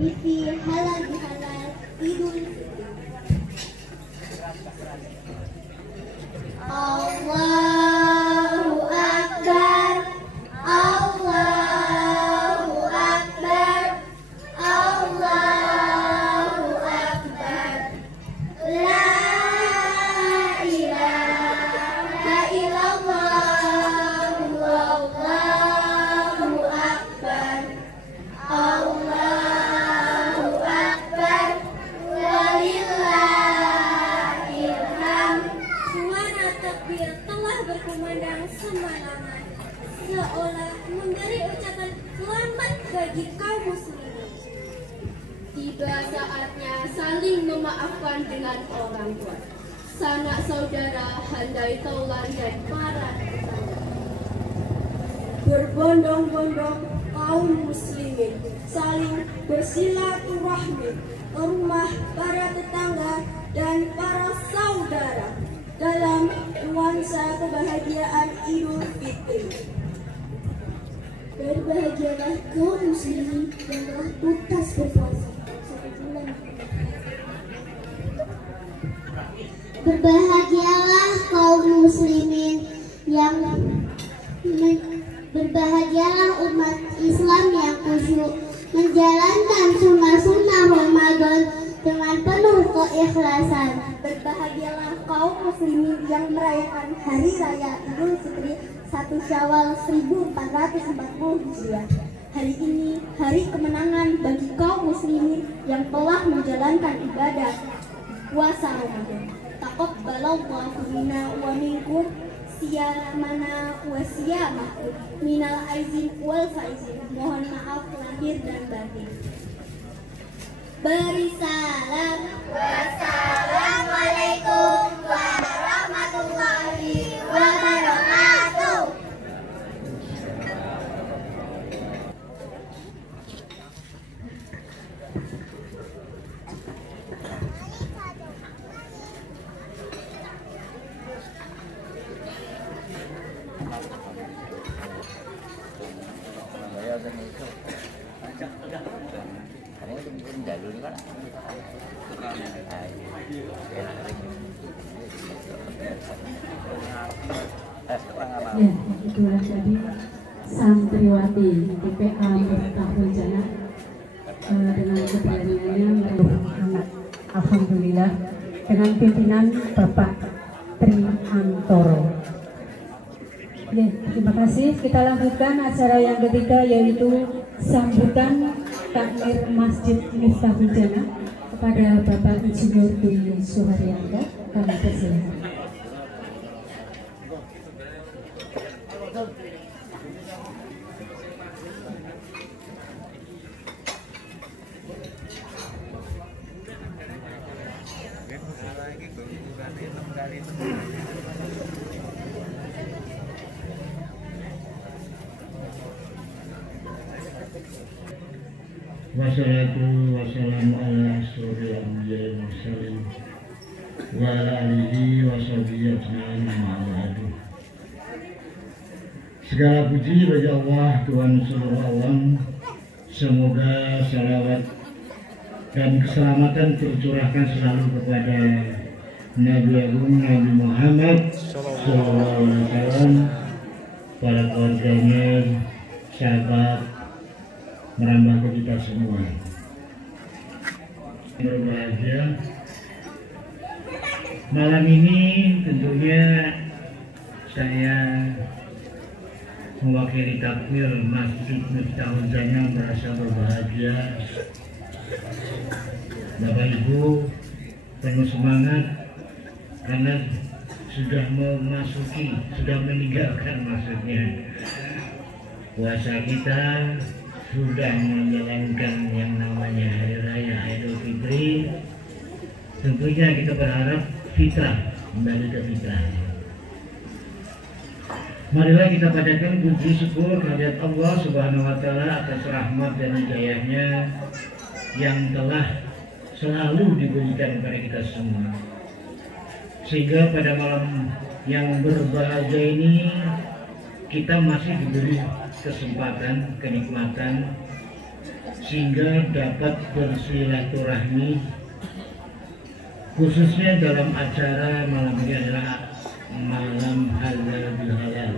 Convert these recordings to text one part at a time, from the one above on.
misi halal bihalal Idul Fitri. Allahu Akbar, Allahu Akbar, Allahu Akbar. La ilaha illallah, wallahu akbar. Allahu akbar, walillahil hamd. Suara takbir telah berkumandang semalaman, seolah memberi ucapan selamat bagi kaum muslimin. Tiba saatnya saling memaafkan dengan orang tua, sanak saudara, handai taulan dan para tetangga. Berbondong-bondong kaum muslimin saling bersilaturahmi ke rumah para tetangga dan para saudara dalam nuansa kebahagiaan Idul Fitri. Berbahagialah kaum muslimin yang telah tuntas berpuasa 1 bulan. Berbahagialah kaum muslimin yang berbahagialah umat Islam yang khusyuk menjalankan sunnah-sunnah Ramadan dengan penuh keikhlasan. Berbahagialah kaum muslimin yang merayakan hari raya Idul Fitri 1 Syawal 1440 Hijriah. Hari ini hari kemenangan bagi kaum muslimin yang telah menjalankan ibadah puasa Ramadan. Taqabbalallahu minna wa minkum siyamana wa siyamakum minal aizin wal faizin. Mohon maaf lahir dan batin. Beri salam. Wassalamualaikum warahmatullahi wabarakatuh. Ya, itulah tadi santriwati TPA Miftahul Jannah dengan keberaniannya anak. Alhamdulillah dengan pimpinan Bapak Triantoro. Ya, terima kasih. Kita lanjutkan acara yang ketiga, yaitu sambutan takmir Masjid Miftahul Jannah kepada Bapak Insinyur Dwi Suharyanda. Kami persilakan. Wassalatu wassalamu ala asyrofil anbiya'i wal mursalin wa ala alihi wa sahbihi ajma'in amma ba'du. Segala puji bagi Allah, Tuhan seluruh alam. Semoga salawat dan keselamatan tercurahkan selalu kepada Nabi Agung Nabi Muhammad SAW, para keluarganya, sahabat, merambah ke kita semua. Berbahagia malam ini tentunya saya mewakili takmir Masjid Miftahul Jannah merasa berbahagia. Bapak Ibu penuh semangat karena sudah meninggalkan maksudnya puasa kita, sudah menjalankan yang namanya Hari Raya Idul Fitri. Tentunya kita berharap fitrah, kembali ke fitrah. Marilah kita panjatkan puji syukur kehadirat Allah Subhanahu wa Ta'ala atas rahmat dan hidayahnya yang telah selalu diberikan kepada kita semua, sehingga pada malam yang berbahagia ini kita masih diberi kesempatan, kenikmatan sehingga dapat bersilaturahmi, khususnya dalam acara malam ini adalah malam halal bihalal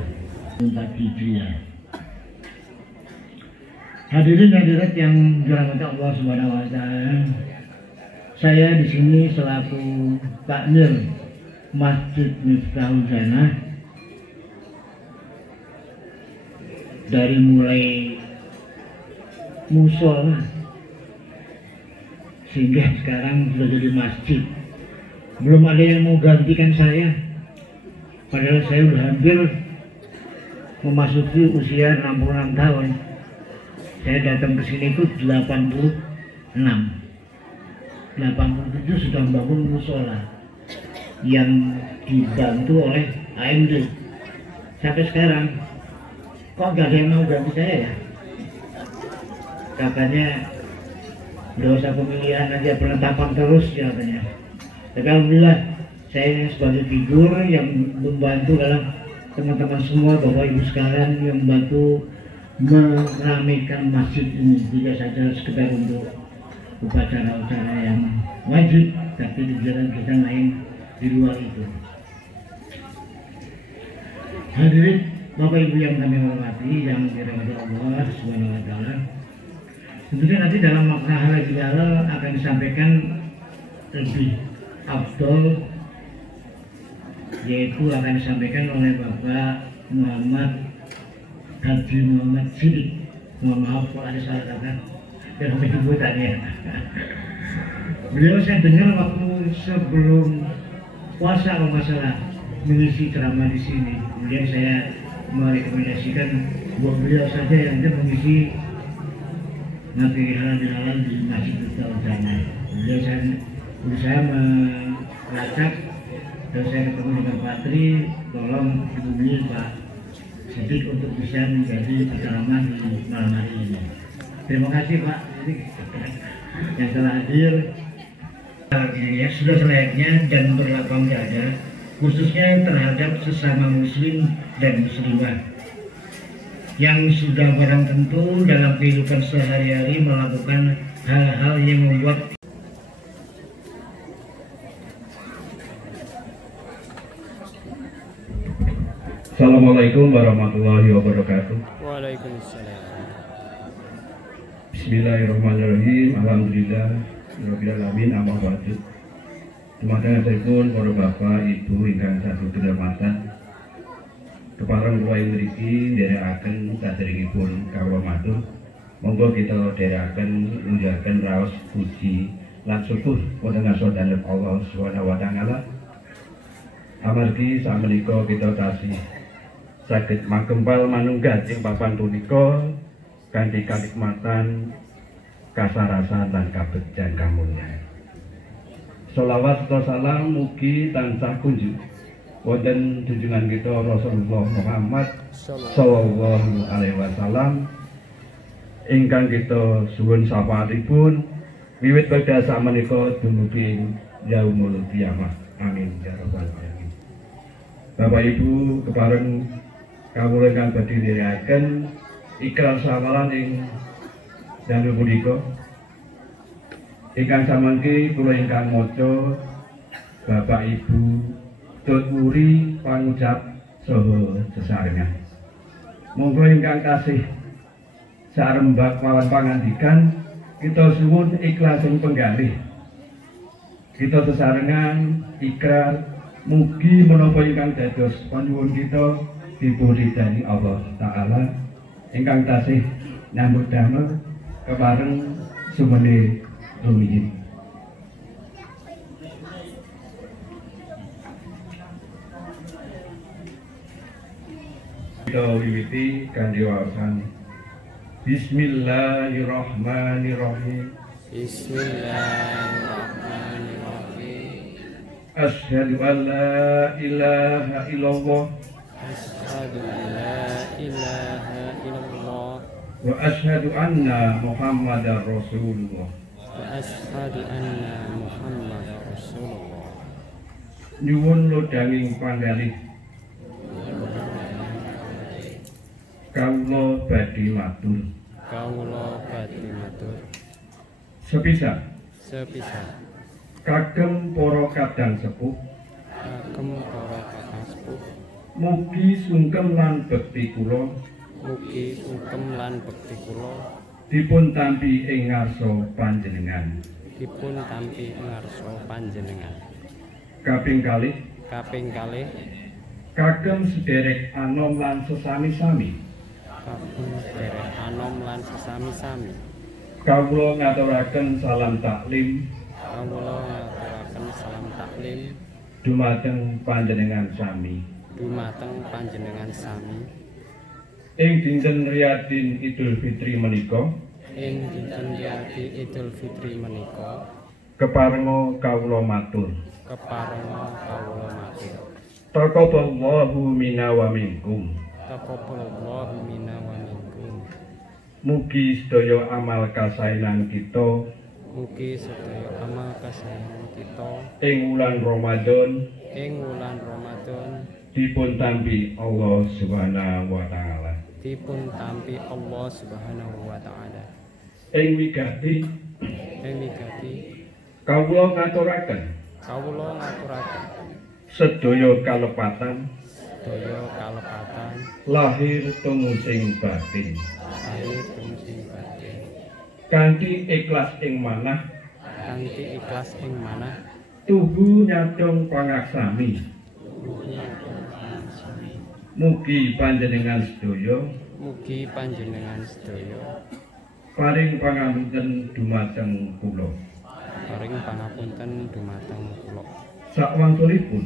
4 Hijriah. Hadirin hadirat yang dirahmati Allah Subhanahu wa taala, saya di sini selaku takmir Masjid Miftahul Jannah, dari mulai musola sehingga sekarang sudah jadi masjid. Belum ada yang mau gantikan saya, padahal saya sudah hampir memasuki usia 66 tahun. Saya datang ke sini itu 86, 87 sudah membangun musola yang dibantu oleh AMD. Sampai sekarang kok gak ada yang mau ganti saya ya? Katanya nggak usah pemilihan aja, penetapan terus ya katanya. Tapi alhamdulillah saya sebagai figur yang membantu dalam teman-teman semua, bapak ibu sekalian yang membantu meramaikan masjid ini, tidak saja sekedar untuk upacara-upacara yang wajib, tapi kegiatan-kegiatan lain di luar itu. Hadirin bapak ibu yang kami hormati, yang dirahmati Allah Subhanahu wa taala, tentunya nanti dalam makna halal bihalal akan disampaikan lebih afdol, yaitu akan disampaikan oleh Bapak Muhammad Haji Muhammad Sidik. Mohon maaf kalau ada salah kata dalam penyebutannya. Beliau saya dengar waktu sebelum puasa kalau nggak salah mengisi ceramah di sini. Kemudian saya merekomendasikan buat beliau saja yang mengisi materi halal bihalal di Masjid Miftahul Jannah. Beliau saya melacak dan saya ketemu dengan Pak Tri, tolong hubungi Pak Sidik untuk bisa menjadi penceramah di malam hari ini. Terima kasih Pak yang telah hadir. Ya, sudah selayaknya dan berlapang dada, khususnya terhadap sesama muslim dan muslimah yang sudah barang tentu dalam kehidupan sehari-hari melakukan hal-hal yang membuat Assalamualaikum warahmatullahi wabarakatuh. Waalaikumsalam. Bismillahirrahmanirrahim. Alhamdulillah rabbil alamin, amma ba'du. Dumateng para bapak ibu ingkang satu dirahmatan, kepareng kula mriki nderekaken saderengipun kawula matur, monggo kita nderekaken ngunjukaken raos puji lan syukur wonten ngarsa Allah Subhanahu wa taala. Amargi samenika kita tasih saged makempal manunggal ing papan punika kanthi kanikmatan, kasarasan lan kabegjan kamulyan. Sholawat serta salam mugi tansah kunjuk wonten junjungan kita Rasulullah Muhammad sallallahu alaihi wasallam ingkang kita suwun syafaatipun wiwit wekdal samenika dumugi yaumul qiyamah. Amin ya rabbal alamin. Bapak Ibu kepareng kawula ingkang badhe nderekaken ikrar samalan ing dalu punika ingkang samangke kula ingkang maca, Bapak Ibu tuturi pangucap saha sesarengan. Monggo ingkang tasih sarembak lawan pangandikan kita suwun ikhlas ing penggalih. Kita sesarengan ikrar mugi menapa ingkang dados panuwun kita dipun ridani Allah taala ingkang tasih nyambut damel kepareng sumene rumiyin. Kita wiwiti kanthi waosan Bismillahirrahmanirrahim. Bismillahirrahmanirrahim. Asyhadu an la ilaha illallah Asyhadu an la ilaha illallah wa asyhadu anna Muhammadar Rasulullah. wa asyhadu anna Muhammadar Rasulullah. Nyuwun lodanging panggalih kawula badhe matur kawula badhe matur sepisan kagem para kadang sepuh kagem para kakang sepuh mugi sungkem lan bekti kula dipun tampi ing ngarsa panjenengan. Kaping kalih kagem sederek anom lan sesami-sami. Kawula ngaturaken salam taklim dumateng panjenengan sami. Ing dinten Riyadin Idul Fitri menika keparenga kawula matur taqabbalallahu minna wa minkum. Mugi sedaya amal kasainan kita ing wulan Ramadan dipun tampi Allah Subhanahu wa taala. Ing wigati kawula ngaturaken sedaya kalepatan lahir tumusing batin kanthi ikhlas ing manah tuhu nyadong pangaksami. Mugi panjenengan sedaya paring pangapunten dumateng kula. Sakwangsulipun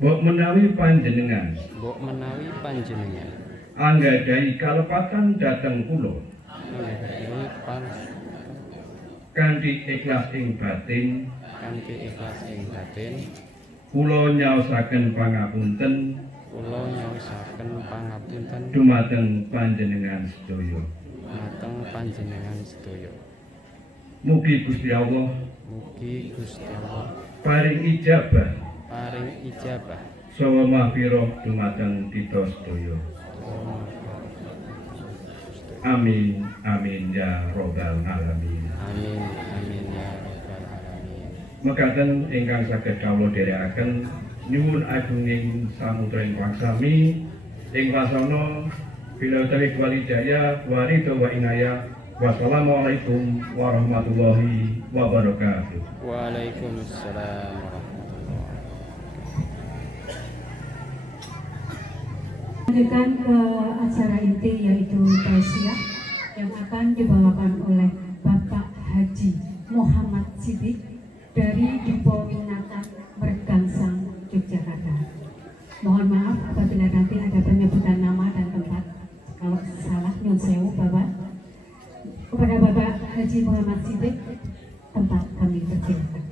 mbok menawi panjenengan anggadhahi kalepatan dhateng kula kanthi ikhlas ing batin kula nyaosaken pangapunten dumateng panjenengan sedaya. Mugi Gusti Allah paring ijabah saha mahfirah dumateng kita sedaya. Amin amin ya rabbal alamin. Mekaten ingkang saged kawula dherekaken nyuwun agunging samudra ingkang sami ing wasana bila tarik walidaya waridho wa inayah. Wassalamualaikum warahmatullahi wabarakatuh. Waalaikumsalam warahmatullahi wabarakatuh. Lanjutkan ke acara inti yaitu tausiah yang akan dibawakan oleh Bapak Haji Muhammad Siddiq dari Dipo Winata Mergangsang, Yogyakarta. Mohon maaf apabila nanti ada penyebutan nama dan tempat. Kalau salah nyun sewu Bapak. Kepada Bapak Haji Muhammad Siddiq, tempat kami persilakan.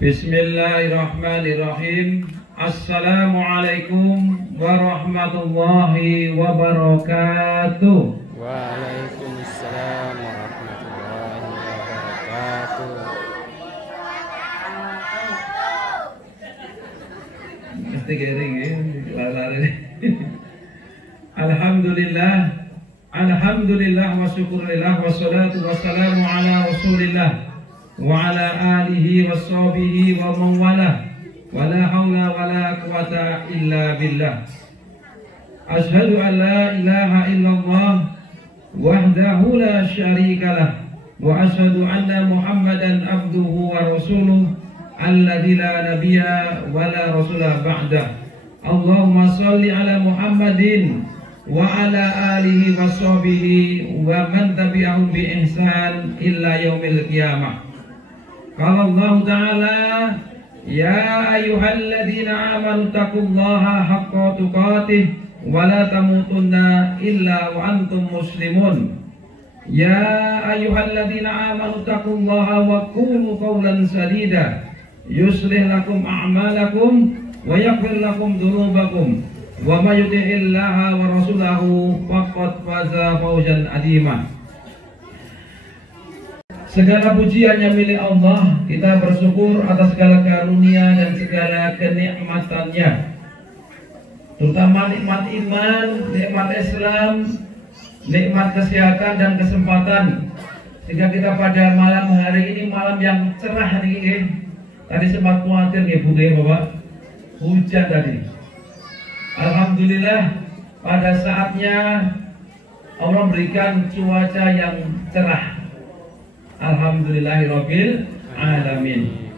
Bismillahirrahmanirrahim. Assalamualaikum warahmatullahi wabarakatuh. Waalaikumsalam warahmatullahi wabarakatuh. Mesti gering ya, lari. Alhamdulillah wa syukurillah wassalatu wassalamu ala Rasulillah wa ala alihi washabihi wa man wala wala haula wala quwata illa billah. Asyhadu an la ilaha illallah wahdahu la syarikalah wa asyhadu anna Muhammadan abduhu wa rasuluh alladzi la nabiyya wa la rasulah ba'dah. Allahumma shalli ala Muhammadin wa ala alihi wa sahbihi wa man tabi'ahum bi ihsan illa yaumil qiyamah. Qala Allah Ta'ala ya ayyuhalladzina amanu taqullaha haqqa tuqatih wa la tamutunna illa wa antum muslimun. Ya ayyuhalladzina amanu taqullaha wa qulu qawlan sadida yuslih lakum a'malakum wa yaghfir lakum dhunubakum Wa may yuti'illaha wa rasulahu faqad faza fawzan 'azima. Segala pujiannya milik Allah, kita bersyukur atas segala karunia dan segala kenikmatannya, terutama nikmat iman, nikmat Islam, nikmat kesehatan dan kesempatan, sehingga kita pada malam hari ini, malam yang cerah nih, tadi sempat khawatir nih Bu Bapak, hujan tadi. Alhamdulillah pada saatnya Allah berikan cuaca yang cerah. Alhamdulillahirabbil alamin.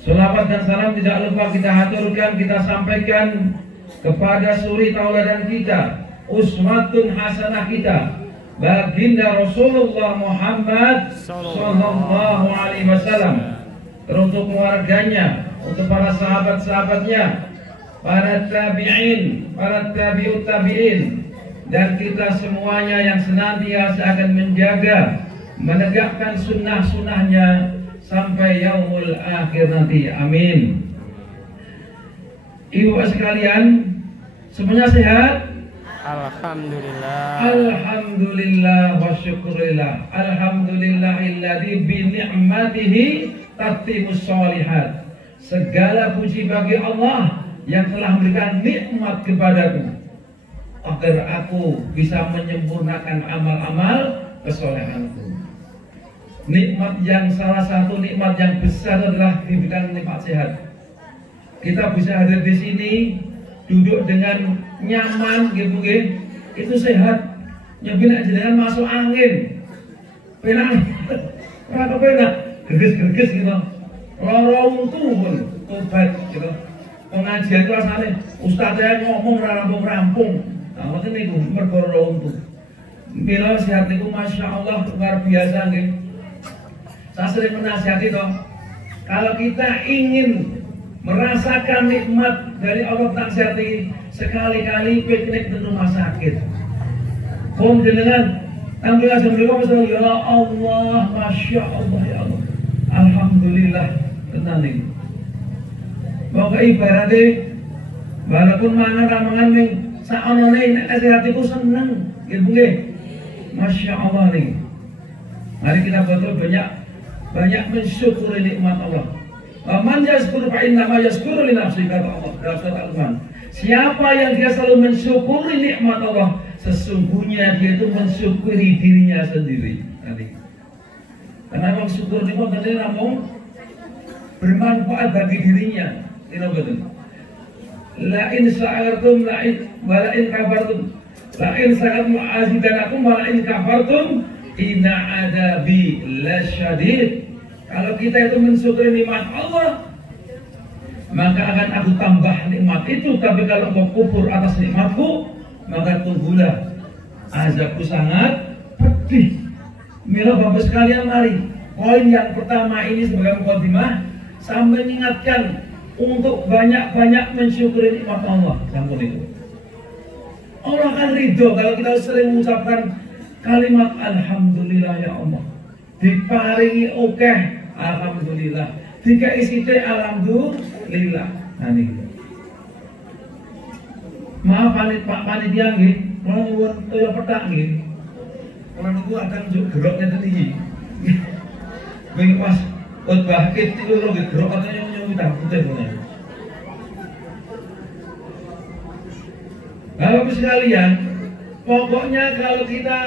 Selawat dan salam tidak lupa kita haturkan, kita sampaikan kepada suri tauladan kita, uswatun hasanah kita, baginda Rasulullah Muhammad sallallahu alaihi wasallam, teruntuk keluarganya, untuk para sahabat-sahabatnya, para tabi'in, para tabi'ut tabi'in, dan kita semuanya yang senantiasa akan menjaga, menegakkan sunnah-sunnahnya sampai yaumul akhir nanti. Amin. Ibu sekalian, semuanya sehat? Alhamdulillah. Alhamdulillah wa syukurillah. Alhamdulillahilladzi bi ni'matihi tatimmus sholihat. Segala puji bagi Allah yang telah memberikan nikmat kepadaku agar aku bisa menyempurnakan amal-amal kesolehanku. Nikmat yang salah satu nikmat yang besar adalah diberikan nikmat sehat. Kita bisa hadir di sini, duduk dengan nyaman, gitu, itu sehat. Nyebina jenengan masuk angin, penak, rata penak, gerges gitu. Lorong tuh pun tobat gitu. Pengajian itu rasanya ustadznya ngomong rampung. Nah, makanya itu mergorong tuh. Bila sehat itu masya Allah luar biasa gitu. Saya sering menasihati toh, kalau kita ingin merasakan nikmat dari Allah Ta'ala, sekali-kali piknik di rumah sakit. Kom jenengan, ambil aja mereka ya Allah, masya Allah ya Allah, alhamdulillah, tenang nih. Bahwa ibaratnya, walaupun mana ramangan nih, saonone nek hatiku seneng, gitu masya Allah nih. Mari kita betul banyak mensyukuri nikmat Allah. Man yazkur fa inna ma yazkuru li nafsihi, kata Allah dalam surat Al-Qur'an. Siapa yang dia selalu mensyukuri nikmat Allah, sesungguhnya dia itu mensyukuri dirinya sendiri. Karena memang syukur nikmat tadi namun bermanfaat bagi dirinya. Tidak betul. La in sa'altum la in kafartum la in sa'altum azidanakum wa la in kafartum inna adabi lasyadid. Kalau kita itu mensyukuri nikmat Allah, maka akan aku tambah nikmat itu. Tapi kalau kau kufur atas nikmatku, maka tunggulah azabku sangat pedih. Mila Bapak sekalian, mari poin yang pertama ini sebagai mukadimah, saya mengingatkan untuk banyak-banyak mensyukuri nikmat Allah. Sampun itu. Allah akan ridho kalau kita sering mengucapkan kalimat alhamdulillah ya Allah. Diparingi oke, alhamdulillah. Jika isi teh alhamdulillah. Nah ini. Maaf Pak panitia nggih, mau nyuwun toya petak nggih. Kalau niku akan njuk geroknya tinggi. Wing pas khotbah itu lho nggih gerok katanya nyuwun tak putih punya. Bapak sekalian, pokoknya kalau kita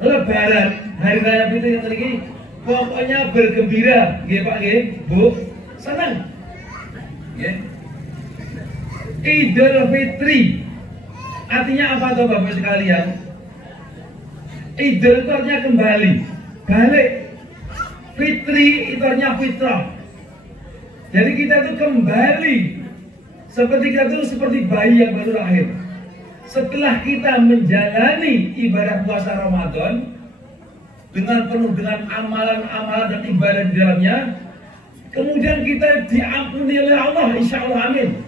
Lebaran, hari raya Fitri yang tadi, pokoknya bergembira, nggih Pak nggih, Bu, senang. Nggih. Idul Fitri artinya apa tuh Bapak sekalian? Idul itu artinya kembali, balik. Fitri itu artinya fitrah. Jadi kita itu kembali seperti bayi yang baru lahir. Setelah kita menjalani ibadah puasa Ramadan dengan penuh dengan amalan-amalan dan ibadah di dalamnya, kemudian kita diampuni oleh Allah, insya Allah, amin.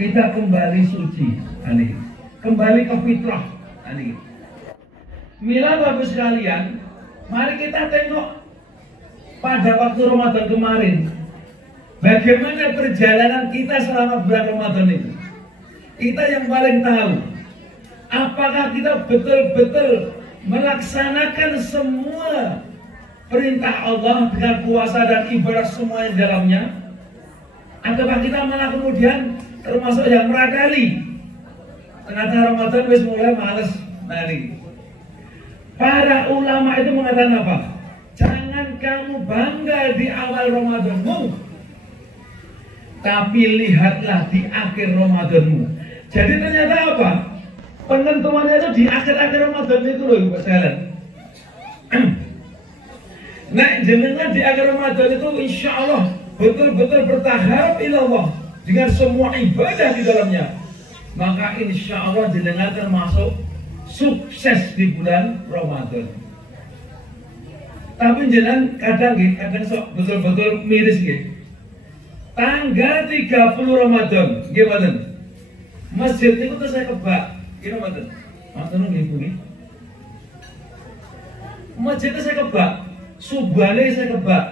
Kita kembali suci, amin. Kembali ke fitrah, amin. Mila Bapak sekalian, mari kita tengok pada waktu Ramadan kemarin, bagaimana perjalanan kita selama bulan Ramadan itu. Kita yang paling tahu. Apakah kita betul-betul melaksanakan semua perintah Allah dengan puasa dan ibadah semua yang dalamnya? Ataukah kita malah kemudian termasuk yang merakali? Tengah-tengah Ramadan wis mulai males nari. Para ulama itu mengatakan apa? Jangan kamu bangga di awal Ramadanmu, tapi lihatlah di akhir Ramadanmu. Jadi ternyata apa? Penentuannya itu di akhir-akhir Ramadan itu loh, Pak Sekalian. Nah, jenengan di akhir Ramadan itu insya Allah betul-betul bertaharap ilallah dengan semua ibadah di dalamnya. Maka insya Allah jenengan termasuk sukses di bulan Ramadan. Tapi jenengan kadang sok betul-betul miris gitu. Tanggal 30 Ramadan, gimana? Masjid itu tuh saya kebak, gimana? Maksudnya gini. Masjid itu saya kebak, subuhane saya kebak,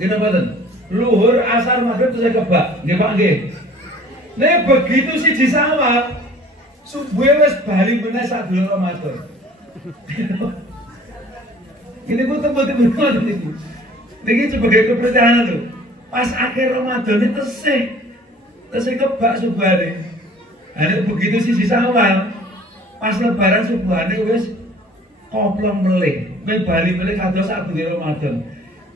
gimana? Luhur, asar, maghrib itu saya kebak, gimana? Nah begitu sih di sawah, subuhnya wes balik bener saat bulan Ramadan. Ini pun tebel-tebel ini. Ini sebagai kepercayaan tuh. Pas akhir Ramadan itu tesih kebak subuhane. Ada begitu sih di sawah, pas lebaran subuhane wes koplong melih, balik melih kado saat bulan Ramadan.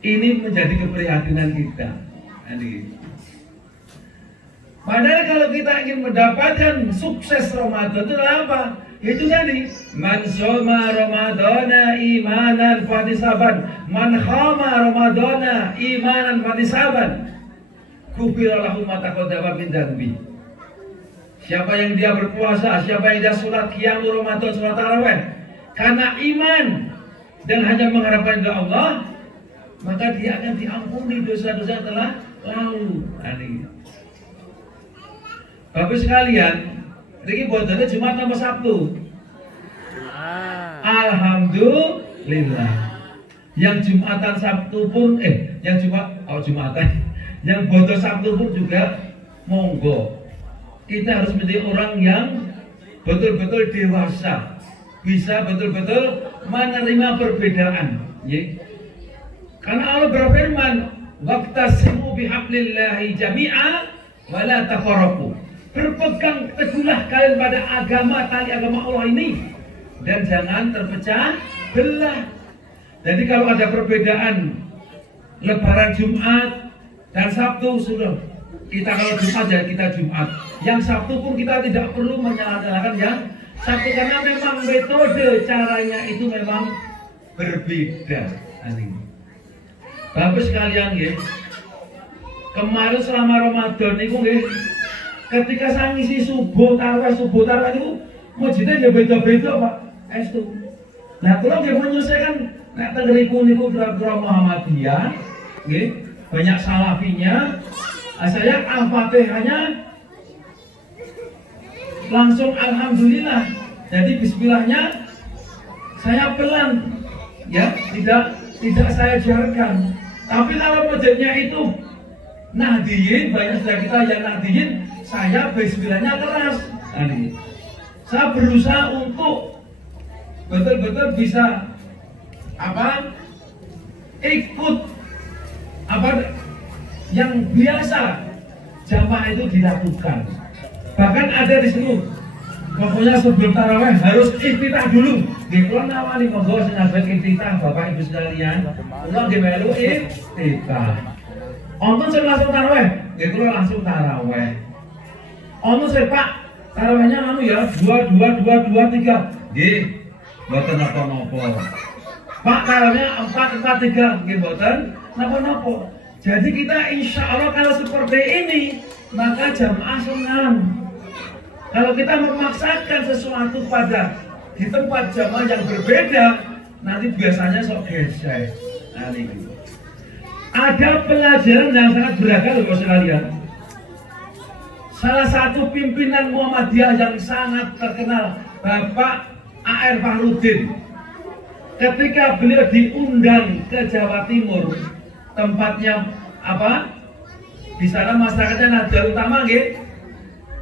Ini menjadi keprihatinan kita. Ini. Padahal kalau kita ingin mendapatkan sukses Ramadan itu apa? Itu tadi, man shoma Ramadana imanan fatisaban, man khama Ramadana imanan fatisaban, kufira lahu ma taqaddama min dzambi. Siapa yang dia berpuasa, siapa yang dia sholat qiyam Ramadan, sholat tarawih karena iman dan hanya mengharapkan kepada Allah, maka dia akan diampuni dosa-dosa telah lalu. Bapak sekalian, ini buatannya Jumat sama Sabtu. Alhamdulillah. Yang Jumatan Sabtu pun, Jumatan, yang bodoh Sabtu pun juga monggo. Kita harus menjadi orang yang betul-betul dewasa, bisa betul-betul menerima perbedaan. Karena Allah berfirman, waqtasimu bihablillahi jami'a wala tafarraqu. Berpegang teguhlah kalian pada tali agama Allah ini dan jangan terpecah belah. Jadi kalau ada perbedaan Lebaran Jumat dan Sabtu, sudah kita kalau Jumat ya kita Jumat, yang Sabtu pun kita tidak perlu menyalahkan yang Sabtu karena memang metode caranya itu memang berbeda. Bapak sekalian ya, kemarin selama Ramadan itu ya, ketika saya ngisi subuh tarawih itu masjidnya ya beda-beda Pak. Itu. Nah kalau dia menyelesaikan nek tengeriku niku kira-kira Muhammadiyah, banyak salafinya. Saya Al-Fatihahnya langsung alhamdulillah. Jadi bismillahnya saya pelan, ya tidak saya jarkan. Tapi kalau masjidnya itu nahdiyin, banyak saudara kita yang nahdiyin, saya bismillahnya keras. Saya berusaha untuk betul-betul bisa ikut yang biasa jamaah itu dilakukan. Bahkan ada di sini, pokoknya sebelum taraweh harus iftitah dulu. Di kulon nawali monggo sing ngaben iftitah Bapak Ibu sekalian. Kulon dimelu iftitah. Onten sing langsung taraweh, nggih kula langsung taraweh. Onten sing Pak, tarawehnya ya 2 2 2 2 3. Nggih, mboten napa-napa. Pak tarawehnya 4 4 3, nggih mboten napa-napa. Jadi kita insya Allah kalau seperti ini, maka jamaah senang. Kalau kita memaksakan sesuatu pada di tempat jamaah yang berbeda, nanti biasanya sok gesek. Ada pelajaran yang sangat beragam loh sekalian. Salah satu pimpinan Muhammadiyah yang sangat terkenal, Bapak A.R. Fahrudin, ketika beliau diundang ke Jawa Timur, tempatnya di sana masyarakatnya Nahdlatul Ulama,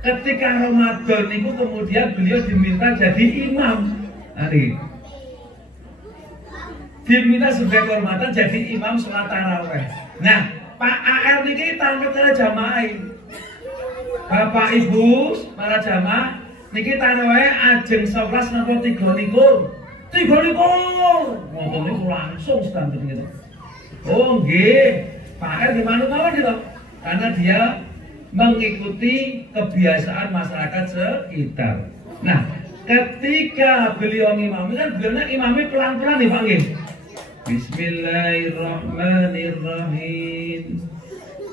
ketika Ramadan itu kemudian beliau diminta jadi imam. Diminta sebagai kehormatan jadi imam sholat taraweh. Nah, Pak AR ini tamat cara jamaah. Bapak Ibu para jamaah niki taraweh ajeng 11 napa 3 likur. 3 likur. Ngoten niku langsung standar gitu. Oh nggih, Pak AR gimana mawon gitu. Karena dia mengikuti kebiasaan masyarakat sekitar. Nah, ketika beliau ngimami kan beliau imami pelan-pelan nih Pak nggih. Bismillahirrahmanirrahim.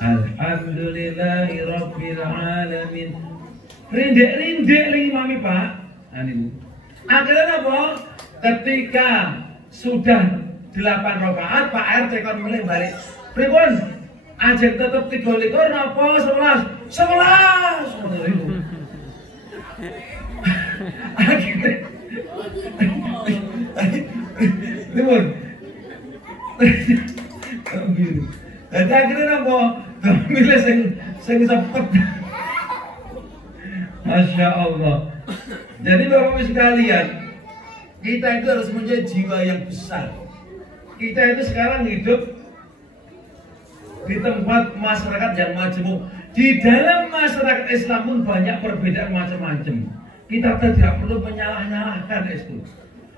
Alhamdulillahi rabbil alamin. Rindek-rindek ngimami Pak. Aniku. Akhirnya apa? Ketika sudah 8 rakaat Pak R tekon mulai balik. Pripun? Ajeng tetep 3 likur napa 11? 11. Akhirnya Timur. Jadi akhirnya napa? Milih sing sepet. Masya Allah. Jadi Bapak-Ibu sekalian, kita itu harus menjadi jiwa yang besar. Kita itu sekarang hidup di tempat masyarakat yang majemuk. Di dalam masyarakat Islam pun banyak perbedaan macam-macam. Kita tidak perlu menyalah-nyalahkan itu.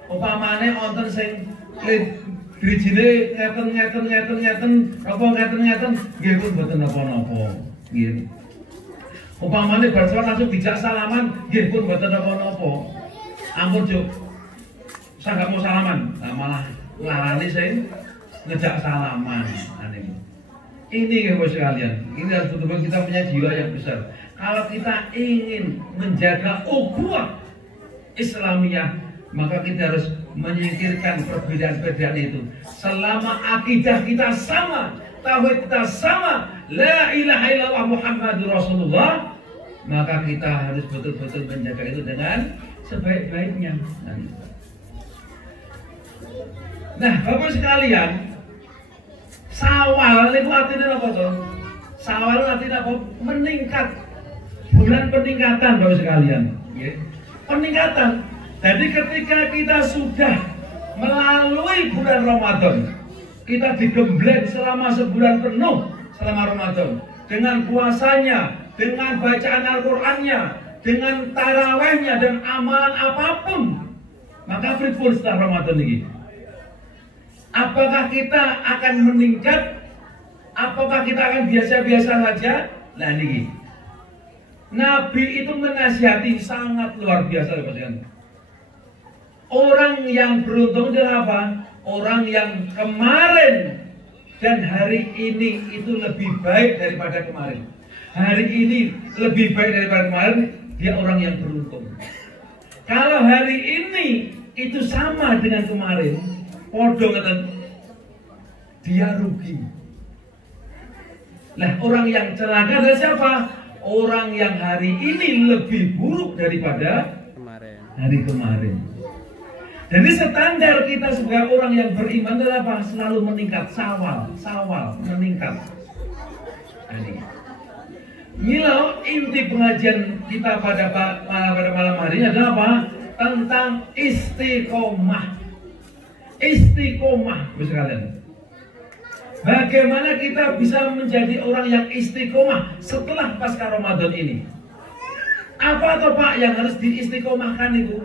Upamane wonten sing drijine ngeten, apa ngeten, nggih pun mboten napa-napa. Nggih. Upamane bar salat langsung dijak salaman, nggih pun mboten napa-napa. Ampun, Juk. Saya nggak mau salaman, nah, malah ngarani sing ngejak salaman. Ini ya Bapak sekalian, ini harus betul-betul kita punya jiwa yang besar. Kalau kita ingin menjaga ukhuwah Islamiyah, maka kita harus menyingkirkan perbedaan-perbedaan itu. Selama akidah kita sama, tauhid kita sama, la ilaha illallah Muhammadur Rasulullah, maka kita harus betul-betul menjaga itu dengan sebaik-baiknya. Nah, Bapak sekalian, Sawal itu artinya apa tuh? Sawal artinya apa? Meningkat. Bulan peningkatan Bapak sekalian. Ya. Peningkatan. Jadi ketika kita sudah melalui bulan Ramadan, kita digembleng selama sebulan penuh selama Ramadan, dengan puasanya, dengan bacaan Al-Qur'annya, dengan tarawehnya dan amalan apapun, maka pripun setelah Ramadan ini? Apakah kita akan meningkat? Apakah kita akan biasa-biasa saja? Nah ini Nabi itu menasihati sangat luar biasa. Orang yang beruntung adalah apa? Orang yang kemarin dan hari ini itu lebih baik daripada kemarin. Hari ini lebih baik daripada kemarin, dia orang yang beruntung. Kalau hari ini itu sama dengan kemarin, podo ngeten, dia rugi. Nah, orang yang celaka adalah siapa? Orang yang hari ini lebih buruk daripada hari kemarin. Jadi standar kita sebagai orang yang beriman adalah apa? Selalu meningkat, sawal meningkat. Milo inti pengajian kita pada malam hari ini adalah apa? Tentang istiqomah. Istiqomah, sekalian. Bagaimana kita bisa menjadi orang yang istiqomah setelah pasca Ramadan ini? Apa toh Pak yang harus diistiqomahkan itu?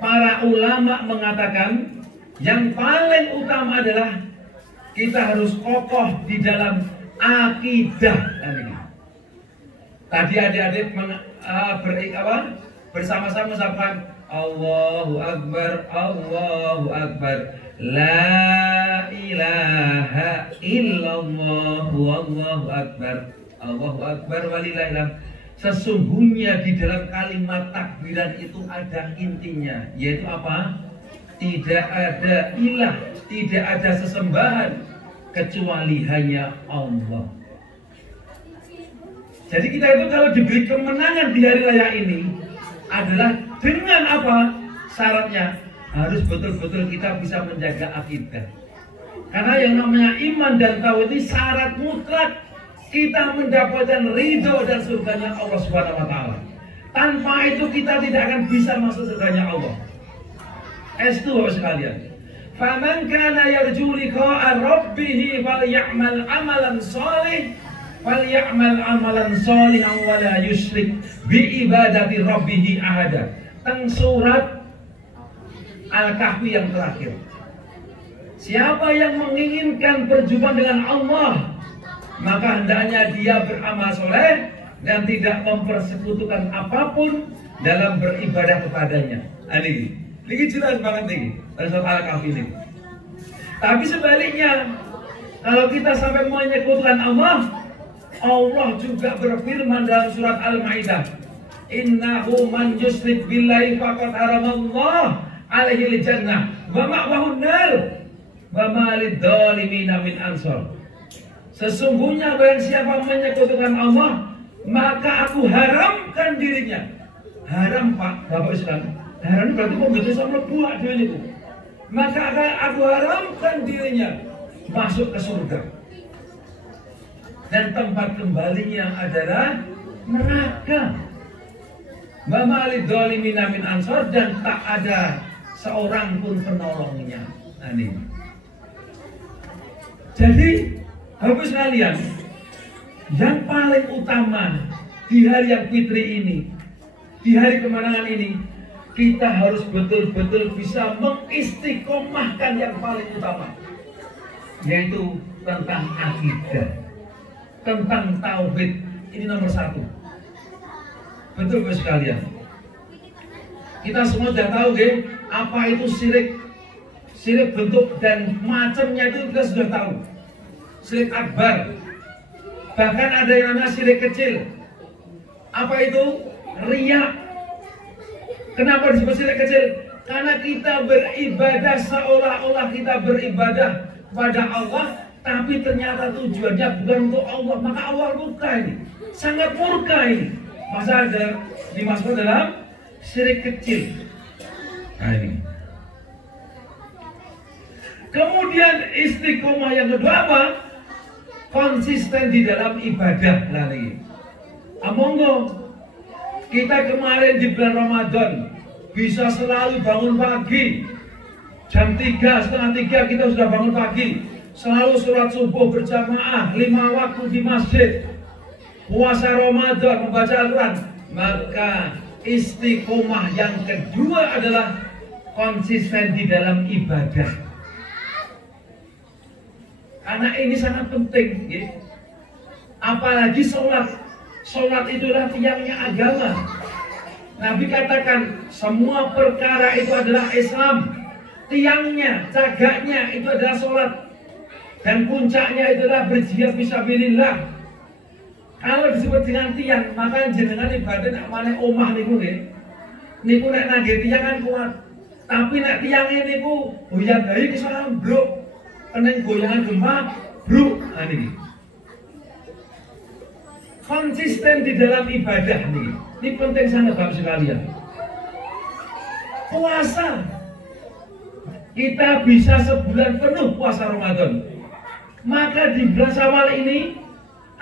Para ulama mengatakan yang paling utama adalah kita harus kokoh di dalam akidah. Tadi adik-adik bersama-sama mengucapkan Allahu Akbar, Allahu Akbar, La ilaha illallah, Allahu Akbar, Allahu Akbar, walillahilhamd. Sesungguhnya di dalam kalimat takbiran itu ada intinya, yaitu apa? Tidak ada ilah, tidak ada sesembahan kecuali hanya Allah. Jadi kita itu kalau diberi kemenangan di hari raya ini adalah dengan apa? Syaratnya harus betul-betul kita bisa menjaga akidah. Karena yang namanya iman dan tauhid ini syarat mutlak kita mendapatkan ridho dan surganya Allah Subhanahu wa taala. Tanpa itu kita tidak akan bisa masuk surganya Allah. Estu Bapak sekalian. Faman kana yarju liqa'a rabbih falyamal amalan shalih wa la yusyrik bi ibadati rabbih ahada. Teng surat Al-Kahfi yang terakhir. Siapa yang menginginkan perjumpaan dengan Allah, maka hendaknya dia beramal soleh dan tidak mempersekutukan apapun dalam beribadah kepadanya. Ini jelas banget nih dari surat Al-Kahfi ini. Tapi sebaliknya, kalau kita sampai menyekutukan Allah, Allah juga berfirman dalam surat Al-Maidah, innahu man yusyrik billahi faqad haramallahu alaihi al-jannah wa ma'wahu an-nar wa ma lidh-dhalimina min ansar. Sesungguhnya barang siapa menyekutukan Allah, maka aku haramkan dirinya. Haram Pak, Bapak sekalian. Haram berarti kok betul sama buah dulu itu. Maka aku haramkan dirinya masuk ke surga. Dan tempat kembalinya adalah neraka. Wa ma lidh-dhalimina min ansar, dan tak ada seorang pun penolongnya. Ini. Jadi, Bapak sekalian, yang paling utama di hari yang fitri ini, di hari kemenangan ini, kita harus betul-betul bisa mengistiqomahkan yang paling utama, yaitu tentang akidah, tentang tauhid. Ini nomor satu. Betul Bapak sekalian. Kita semua sudah tahu apa itu syirik. Syirik bentuk dan macamnya itu kita sudah tahu. Syirik akbar. Bahkan ada yang namanya syirik kecil. Apa itu? Riya. Kenapa disebut syirik kecil? Karena kita beribadah seolah-olah kita beribadah pada Allah, tapi ternyata tujuannya bukan untuk Allah. Maka Allah murka ini. Sangat murka ini. Masa ada dimasukkan dalam syirik kecil. Nah ini. Kemudian istiqomah yang kedua apa? Konsisten di dalam ibadah lagi. Monggo kita kemarin di bulan Ramadan bisa selalu bangun pagi jam 3, setengah 3 kita sudah bangun pagi, selalu sholat subuh berjamaah 5 waktu di masjid, puasa Ramadan, membaca Al-Quran. Maka istiqomah yang kedua adalah konsisten di dalam ibadah. Karena ini sangat penting, ya. Apalagi sholat. Sholat itulah tiangnya agama. Nabi katakan semua perkara itu adalah Islam. Tiangnya, cagaknya itu adalah sholat. Dan puncaknya itu adalah berjihad fisabilillah. Kalau disebut dengan tiang, maka jenengan ibadah nak mana omah niku nggih. Niku nek nangge tiang kan kuat. Tapi nek tiangnya niku goyang bayi kesalahan blok. Kena goyangan gempa, bro. Nah, ini konsisten di dalam ibadah nih. Ini penting sangat Bapak sekalian. Puasa, kita bisa sebulan penuh puasa Ramadan. Maka di bulan Syawal ini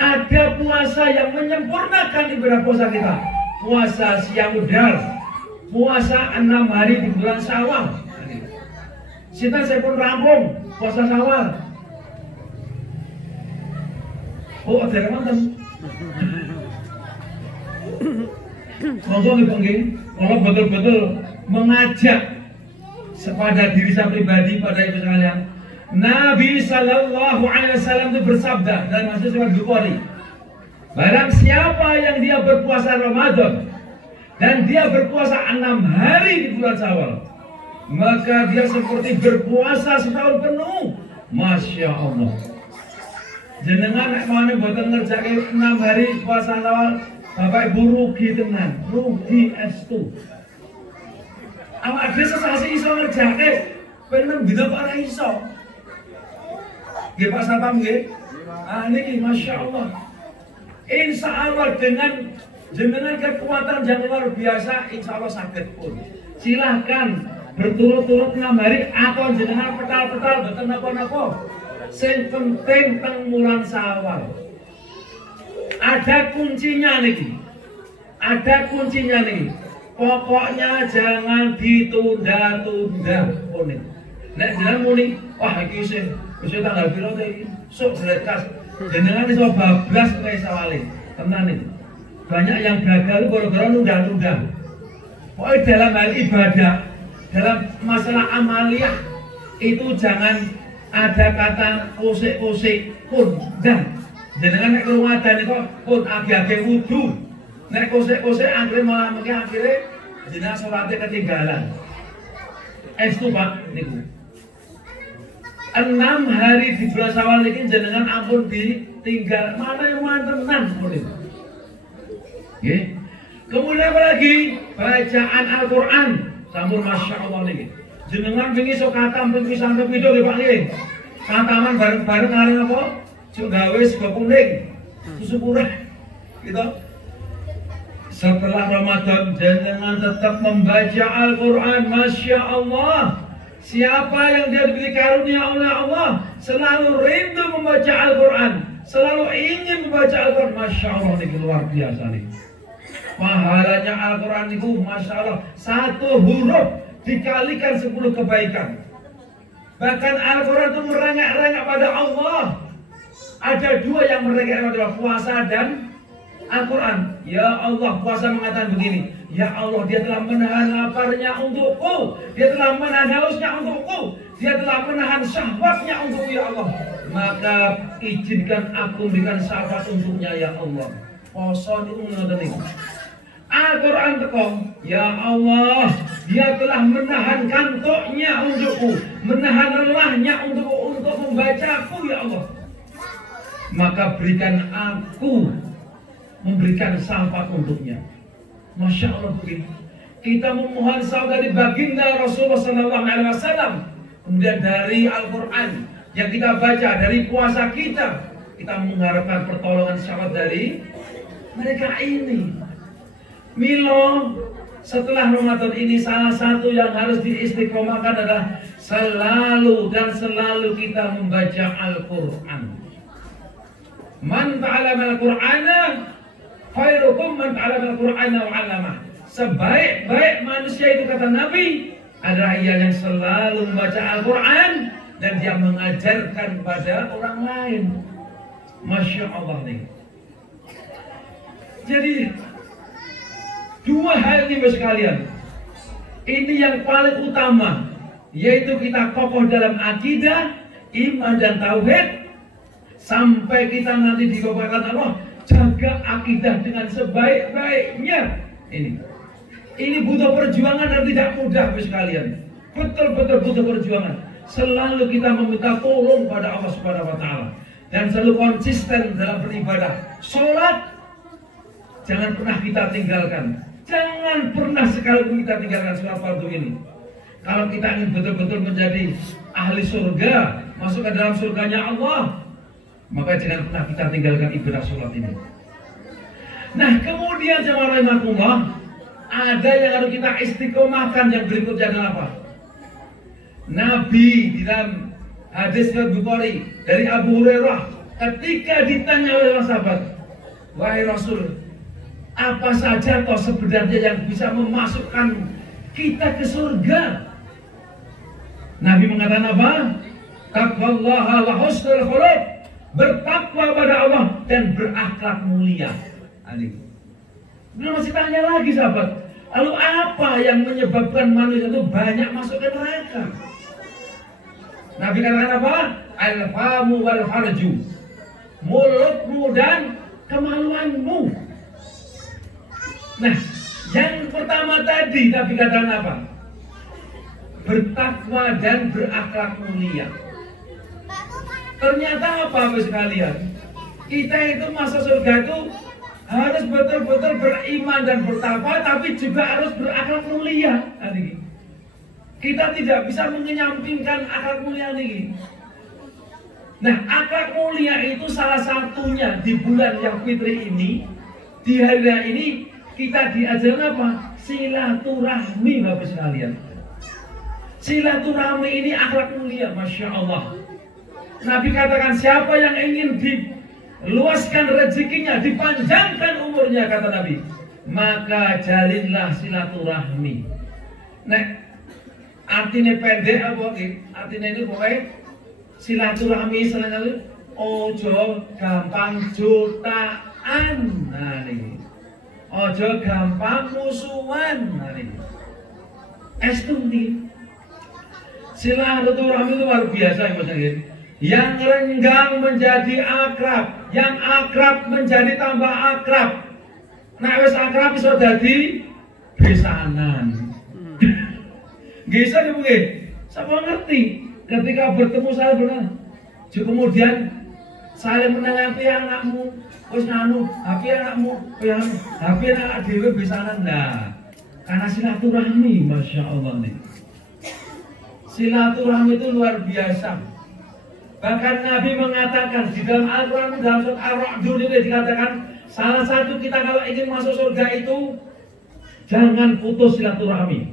ada puasa yang menyempurnakan ibadah puasa kita. Puasa siang udar, puasa 6 hari di bulan Syawal. Kita saya pun rampung puasa Syawal. Oh, ada yang nonton. Monggo nggih, kalau betul-betul mengajak kepada diri saya pribadi, pada ibu sekalian. Nabi Sallallahu Alaihi Wasallam itu bersabda dalam hadis riwayat Bukhari, barang siapa yang dia berpuasa Ramadan dan dia berpuasa 6 hari di bulan Syawal, maka dia seperti berpuasa setahun penuh. Masya Allah. Jenengan nek mau mboten ngerjake 6 hari puasa Syawal, Bapak Ibu rugi tenan, rugi estu. Awak dhewe sesasi iso ngerjake, pengen dina kok ora iso. Nggih Pak Satpam nggih. Ah niki Masya Allah. Insya Allah dengan jenengan kekuatan yang luar biasa, insya Allah sakit pun. Silahkan berturut-turut 6 hari atau jenengan petal-petal boten napa-napa. Sing penting teng wulan Syawal. Ada kuncinya nih. Ada kuncinya nih. Pokoknya jangan ditunda-tunda. Oh nih. Nek jenengan muni, wah iki wis tanggal piro to iki? Sok blekas. Jenengan iso bablas kowe sawale. Tenan iki. Banyak yang gagal gara-gara nunda-nunda. Pokoknya dalam hal ibadah, dalam masalah amaliyah itu jangan ada kata kusik-kusik pun dan jenengan nek rumadan kok pun agi-agi wudu. Nek kusik-kusik akhirnya malah mungkin akhirnya jenengan sholatnya ketinggalan. Estu Pak niku. 6 hari di bulan Syawal ini jenengan ampun ditinggal. Mana yang mantenan boleh. Nggih. Kemudian apa lagi? Bacaan Al-Qur'an. Sampun masyaallah niki. Jenengan wingi sok katam ping pisan ping pindho nggih Pak nggih. Kataman bareng-bareng kali apa? Cuk gawe sego kuning. Susu purih. Gitu. Setelah Ramadan jangan tetap membaca Al-Quran. Masya Allah. Siapa yang dia diberi karunia oleh Allah selalu rindu membaca Al-Quran, selalu ingin membaca Al-Quran. Masya Allah ini luar biasa nih. Pahalanya Al-Quran itu Masya Allah 1 huruf dikalikan 10 kebaikan. Bahkan Al-Quran itu merengek-rengek pada Allah. Ada 2 yang merengek-rengek adalah puasa dan Al-Quran. Ya Allah, puasa mengatakan begini, ya Allah, dia telah menahan laparnya untukku, dia telah menahan hausnya untukku, dia telah menahan syahwatnya untukku ya Allah. Maka izinkan aku berikan syahwat untuknya ya Allah. Poso niku ngoten niku. Al-Quran teko, ya Allah, dia telah menahan kantuknya untukku, menahan lelahnya untukku untuk membacaku ya Allah. Maka berikan aku memberikan syafat untuknya. Masya Allah begitu. Kita memohon syafat dari baginda Rasulullah SAW. Kemudian dari Al-Quran yang kita baca, dari puasa kita mengharapkan pertolongan syafat dari mereka ini. Milo, setelah Ramadan ini salah satu yang harus diistiqomahkan adalah selalu dan selalu kita membaca Al-Quran. Man ta'allama Al-Qur'ana khairukum man ta'allama Al-Qur'ana wa 'allamah. Sebaik-baik manusia itu kata Nabi adalah ia yang selalu membaca Al-Quran dan dia mengajarkan pada orang lain. Masya Allah nih. Jadi 2 hal ini sekalian. Ini yang paling utama, yaitu kita kokoh dalam akidah, iman dan tauhid. Sampai kita nanti dikobarkan Allah, jaga akidah dengan sebaik-baiknya. Ini butuh perjuangan dan tidak mudah sekalian. Betul-betul butuh perjuangan. Selalu kita meminta tolong pada Allah Subhanahu wa taala dan selalu konsisten dalam beribadah. Sholat jangan pernah kita tinggalkan. Jangan pernah sekalipun kita tinggalkan sholat fardu ini. Kalau kita ingin betul-betul menjadi ahli surga, masuk ke dalam surganya Allah, maka jangan pernah kita tinggalkan ibadah sholat ini. Nah kemudian jemaah rahimakumullah, ada yang harus kita istiqomahkan. Yang berikutnya adalah apa? Nabi di dalam hadis Bukhari dari Abu Hurairah ketika ditanya oleh sahabat, wahai Rasul, apa saja toh sebenarnya yang bisa memasukkan kita ke surga? Nabi mengatakan apa? Taqwallaha wa husnul khuluq, bertakwa pada Allah dan berakhlak mulia. Belum masih tanya lagi sahabat, lalu apa yang menyebabkan manusia itu banyak masuk ke neraka? Nabi katakan apa? Al-famu wal farju, mulutmu dan kemaluanmu. Nah, yang pertama tadi Nabi katakan apa? Bertakwa dan berakhlak mulia. Ternyata apa sekalian? Kita itu masuk surga itu harus betul-betul beriman dan bertakwa, tapi juga harus berakhlak mulia. Kita tidak bisa menyampingkan akhlak mulia ini. Nah, akhlak mulia itu salah satunya di bulan yang fitri ini, di hari ini kita diajarkan apa? Silaturahmi, Bapak sekalian. Silaturahmi ini akhlak mulia, Masya Allah. Nabi katakan siapa yang ingin luaskan rezekinya, dipanjangkan umurnya, kata Nabi. Maka jalinlah silaturahmi. Nek artinya pendek apa iki? Artinya ini pokoknya silaturahmi selanjutnya ojo gampang jutaan. Nah ini ojo gampang musuhan. Nah ini estundi silaturahmi itu luar biasa ya. Yang renggang menjadi akrab, yang akrab menjadi tambah akrab. Nah wis akrab bisa jadi besanan. Bisa nih mungkin, sama ngerti. Ketika bertemu saya benar, kemudian saling menanggapi anakmu, wis nganu, HP anakmu, HP anak dewe besanan. Nah, karena silaturahmi, masya Allah nih. Silaturahmi itu luar biasa. Bahkan Nabi mengatakan di dalam Al-Quran, dalam surat Ar-Ra'd ini dikatakan, salah satu kita kalau ingin masuk surga itu jangan putus silaturahmi.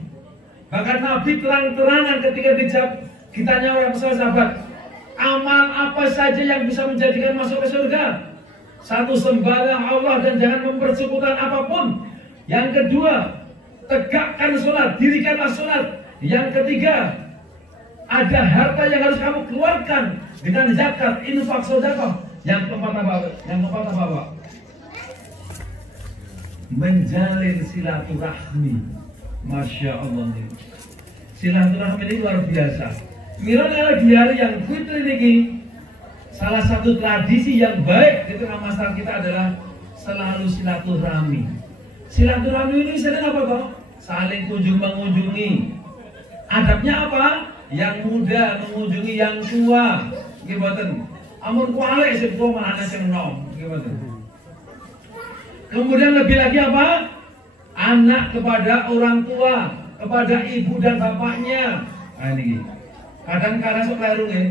Bahkan Nabi terang-terangan ketika dijawab, ditanya oleh sahabat, amal apa saja yang bisa menjadikan masuk ke surga? Satu, sembahlah Allah dan jangan mempersekutukan apapun. Yang kedua, tegakkan sholat, dirikanlah sholat. Yang ketiga, ada harta yang harus kamu keluarkan dengan zakat, infak, sedekah. Yang keempat apa? Menjalin silaturahmi. Masya Allah. Silaturahmi ini luar biasa. Mira di hari yang fitri ini, salah satu tradisi yang baik di tengah masyarakat kita adalah selalu silaturahmi. Silaturahmi ini sering apa toh? Saling kunjung mengunjungi. Adabnya apa? Yang muda mengunjungi yang tua. Gimana? Amun kualek sih tua mana sing nom. Gimana? Kemudian lebih lagi apa? Anak kepada orang tua, kepada ibu dan bapaknya. Nah ini. Kadang-kadang sok kleru nggih.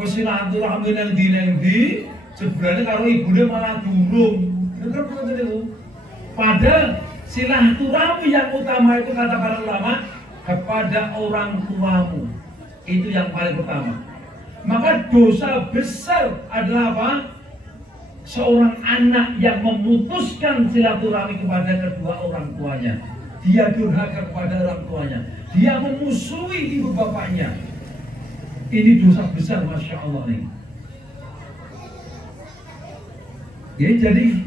Wis silaturahmi nang ndi jebrane karo ibune malah durung. Bener bener itu. Padahal silaturahmi yang utama itu kata para ulama kepada orang tuamu. Itu yang paling pertama. Maka dosa besar adalah apa? Seorang anak yang memutuskan silaturahmi kepada kedua orang tuanya. Dia durhaka kepada orang tuanya. Dia memusuhi ibu bapaknya. Ini dosa besar, masya Allah nih. Ya, jadi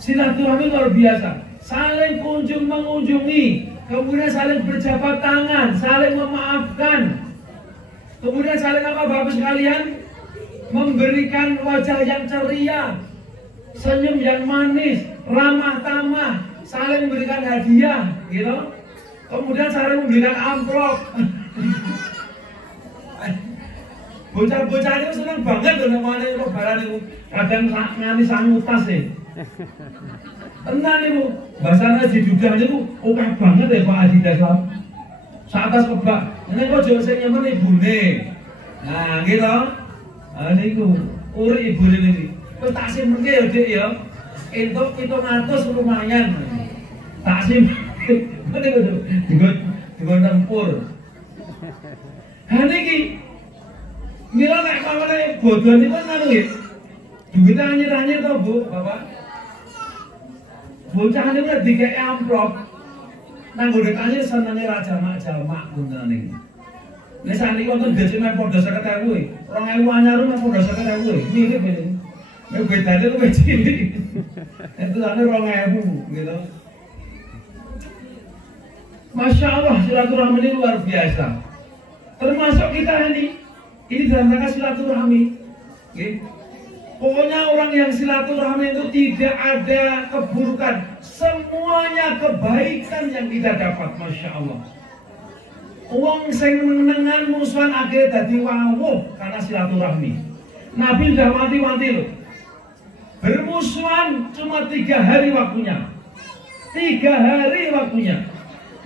silaturahmi luar biasa. Saling kunjung mengunjungi, kemudian saling berjabat tangan, saling memaafkan. Kemudian saling apa bapak sekalian? Memberikan wajah yang ceria, senyum yang manis, ramah tamah, saling memberikan hadiah, gitu. Kemudian saling memberikan amplop. Bocah-bocah itu senang banget dengan mana lebaran itu. Kadang ngani sangutas sih. Tenang itu, bahasanya di dudah itu oke banget ya Pak Haji Daslam. Saat kebak, ini kok jauh saya nyaman ibune. Nah gitu. Ini ku, uri ibu ini. Kau taksim mungkin ya dek ya. Untuk itu ngatus lumayan. Taksim, ini ku juga tempur. Ini ki, mila nak kawan bodoh ini kan anu ya. Duitnya anyir-anyir tau bu, bapak. Bocah ini kan dikei amplop. Nang duit anyir senangnya raja-mak bener nih. Ini saat ini untuk desimen podo 50.000, 2.000 anyar rumah podo 50.000, mirip ini. Ini bedanya itu kecil. Itu hanya 2.000 gitu. Masya Allah, silaturahmi ini luar biasa. Termasuk kita ini dalam rangka silaturahmi. Okay. Pokoknya orang yang silaturahmi itu tidak ada keburukan, semuanya kebaikan yang kita dapat, masya Allah. Wong sing menengan musuhan akhirnya dadi wawuh karena silaturahmi. Nabi sudah mati-mati loh. Bermusuhan cuma 3 hari waktunya. 3 hari waktunya.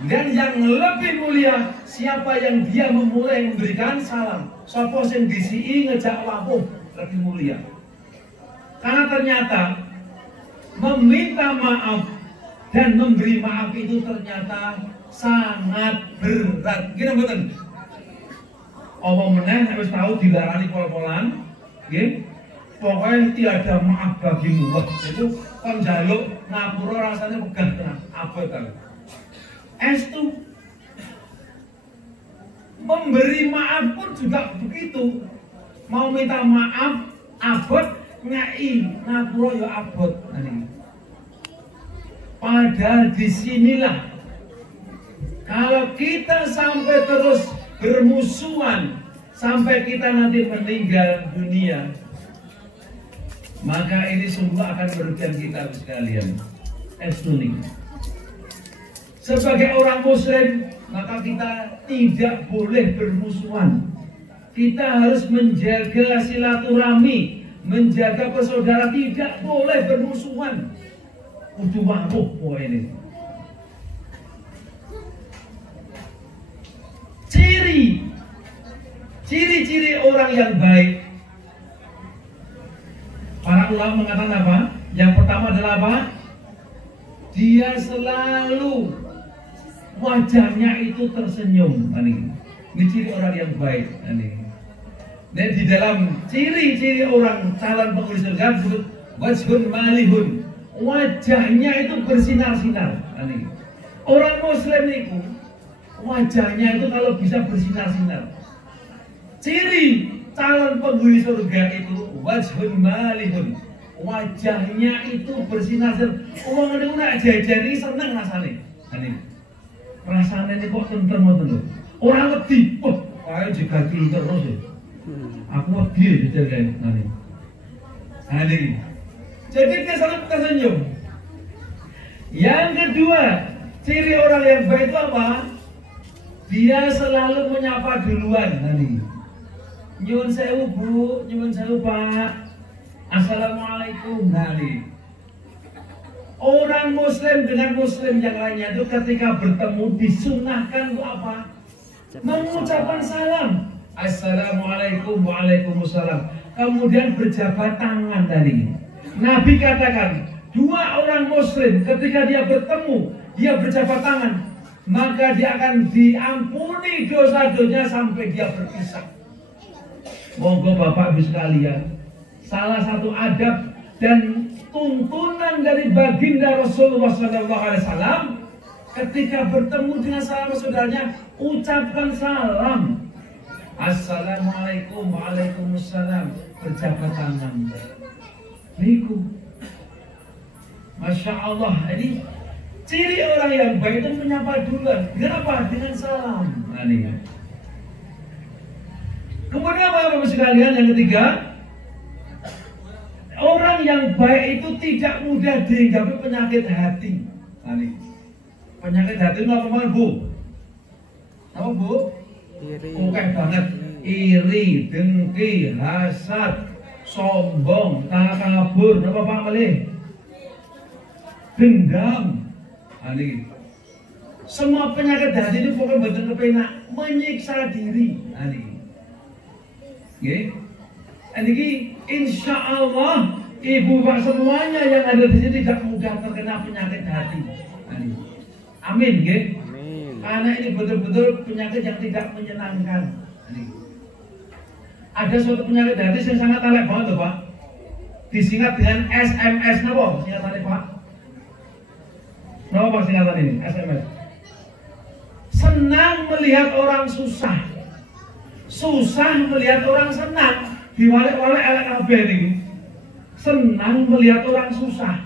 Dan yang lebih mulia, siapa yang dia memulai memberikan salam. Sopo sing disi ngejak wawuh lebih mulia. Karena ternyata meminta maaf dan memberi maaf itu ternyata sangat berat. Gini betul. Omong meneh harus tahu dilarani pol-polan, gitu. pokoknya tiada maaf bagimu. Wah, itu kon jaluk ngapura rasanya megah tenan. Apa itu? Estu memberi maaf pun juga begitu. Mau minta maaf abot ngai ngapura ya abot. Padahal disinilah kalau kita sampai terus bermusuhan sampai kita nanti meninggal dunia, maka ini sungguh akan merugikan kita sekalian. Estuning. Sebagai orang Muslim, maka kita tidak boleh bermusuhan. Kita harus menjaga silaturahmi, menjaga persaudaraan, tidak boleh bermusuhan. Kudu wangkuh ini. Ciri-ciri orang yang baik. Para ulama mengatakan apa? Yang pertama adalah apa? Dia selalu wajahnya itu tersenyum. Ini ciri orang yang baik. Dan di dalam ciri-ciri orang calon penghuni surga disebut wajhun malihun. Wajahnya itu bersinar-sinar. Orang Muslim itu wajahnya itu kalau bisa bersinar-sinar. Ciri calon penghuni surga itu wajhun malihun. Wajahnya itu bersinar-sinar. Orang itu nak jajan ini senang rasanya. Rasanya ini kok tentrem ngoten lho. Orang wedi, wah, kayak juga terus ya. Aku wedi jajan ini. Jadi dia selalu tersenyum. Yang kedua, ciri orang yang baik itu apa? Dia selalu menyapa duluan. Nyuwun sewu Bu, nyuwun sewu Pak. Assalamualaikum. Orang Muslim dengan Muslim yang lainnya itu ketika bertemu disunahkan untuk apa? Mengucapkan salam. Assalamualaikum, waalaikumsalam. Kemudian berjabat tangan tadi. Nabi katakan, dua orang Muslim ketika dia bertemu, dia berjabat tangan, maka dia akan diampuni dosa-dosanya sampai dia berpisah. Monggo Bapak Ibu sekalian, salah satu adab dan tuntunan dari baginda Rasulullah SAW ketika bertemu dengan sahabat saudaranya, ucapkan salam. Assalamualaikum, waalaikumsalam, berjabat tangan. Niku, Masya Allah, ini ciri orang yang baik itu menyapa duluan. Dengan apa? Dengan salam. Kemudian apa Bapak sekalian? Yang ketiga, orang yang baik itu tidak mudah dihinggapi penyakit hati. Penyakit hati itu apa Bu? Apa Bu? Iri. Oke banget. Iri, dengki, hasad, sombong, takabur, apa Pak Malih? Dendam. Semua penyakit hati ini pokoknya betul kepenak menyiksa diri. Ini insya Allah ibu pak semuanya yang ada di sini tidak mudah terkena penyakit hati. Amin, Amin. Karena ini betul-betul penyakit yang tidak menyenangkan. Ada suatu penyakit hati yang sangat elek banget loh Pak. Disingkat dengan SMS, napa singkatannya Pak? Napa Pak singkatan ini? SMS. Senang melihat orang susah, susah melihat orang senang. Diwalek-walek elek kabeh ini. Senang melihat orang susah,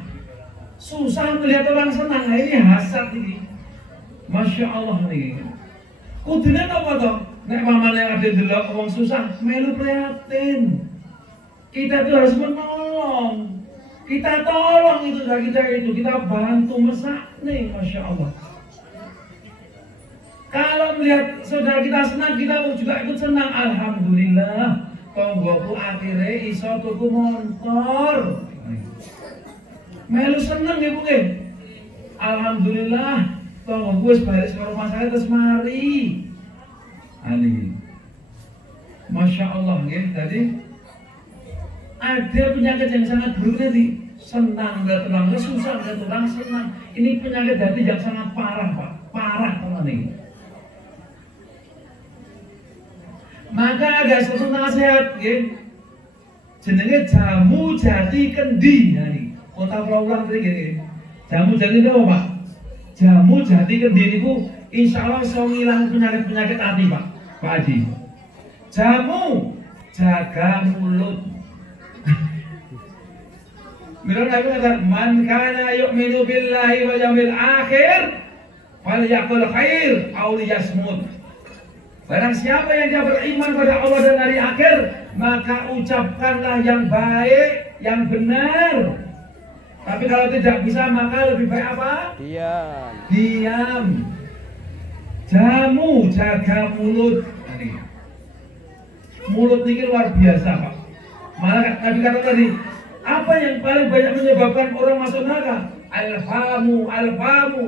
susah melihat orang senang. Nah, ini hasad ini. Masya Allah nih. Kudune apa toh? Nek mamane ada delok wong susah, melu prihatin. Kita tuh harus menolong. Kita tolong itu dari kita itu, kita bantu mesak nih, Masya Allah. Kalau melihat saudara kita senang, kita juga ikut senang. Alhamdulillah, tonggoku akhirnya iso tuku motor. Melu seneng ya Bu. Alhamdulillah, tonggoku wis balik ke rumah saya terus mari. Masya Allah ya. Tadi ada penyakit yang sangat buruk tadi. Senang dan tenang, susah dan tenang, senang. Ini penyakit hati yang sangat parah Pak. Parah teman ini. Maka ada suatu nasihat ya. jenenge jamu jati kendi. Nah nih, kota ulang tadi gini. Jamu jati itu apa Pak? Jamu jati kendi itu insya Allah bisa ngilang penyakit-penyakit hati Pak Haji. Jamu jaga mulut. Mira Nabi kata, man kana yu'minu billahi wal yawmil akhir falyaqul khair aw liyasmut. Barang siapa yang dia beriman pada Allah dan hari akhir, maka ucapkanlah yang baik, yang benar. Tapi kalau tidak bisa, maka lebih baik apa? Diam. Diam. Jamu jaga mulut. Mulut ini luar biasa Pak. Malah Nabi kata tadi, apa yang paling banyak menyebabkan orang masuk neraka? Alfamu,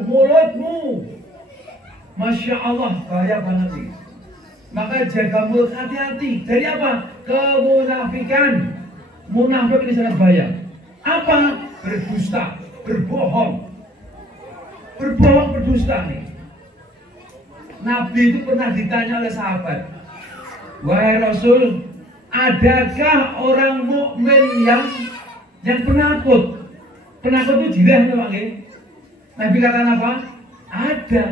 mulutmu. Masya Allah, bahaya banget nih. Maka jaga mulut, hati-hati. Dari apa? Kemunafikan. Munafik ini sangat bahaya. Apa? Berdusta, berbohong. Berbohong, berdusta nih. Nabi itu pernah ditanya oleh sahabat, wahai Rasul, adakah orang mukmin yang penakut? Penakut itu jilah Pak. Nabi kata apa? Ada.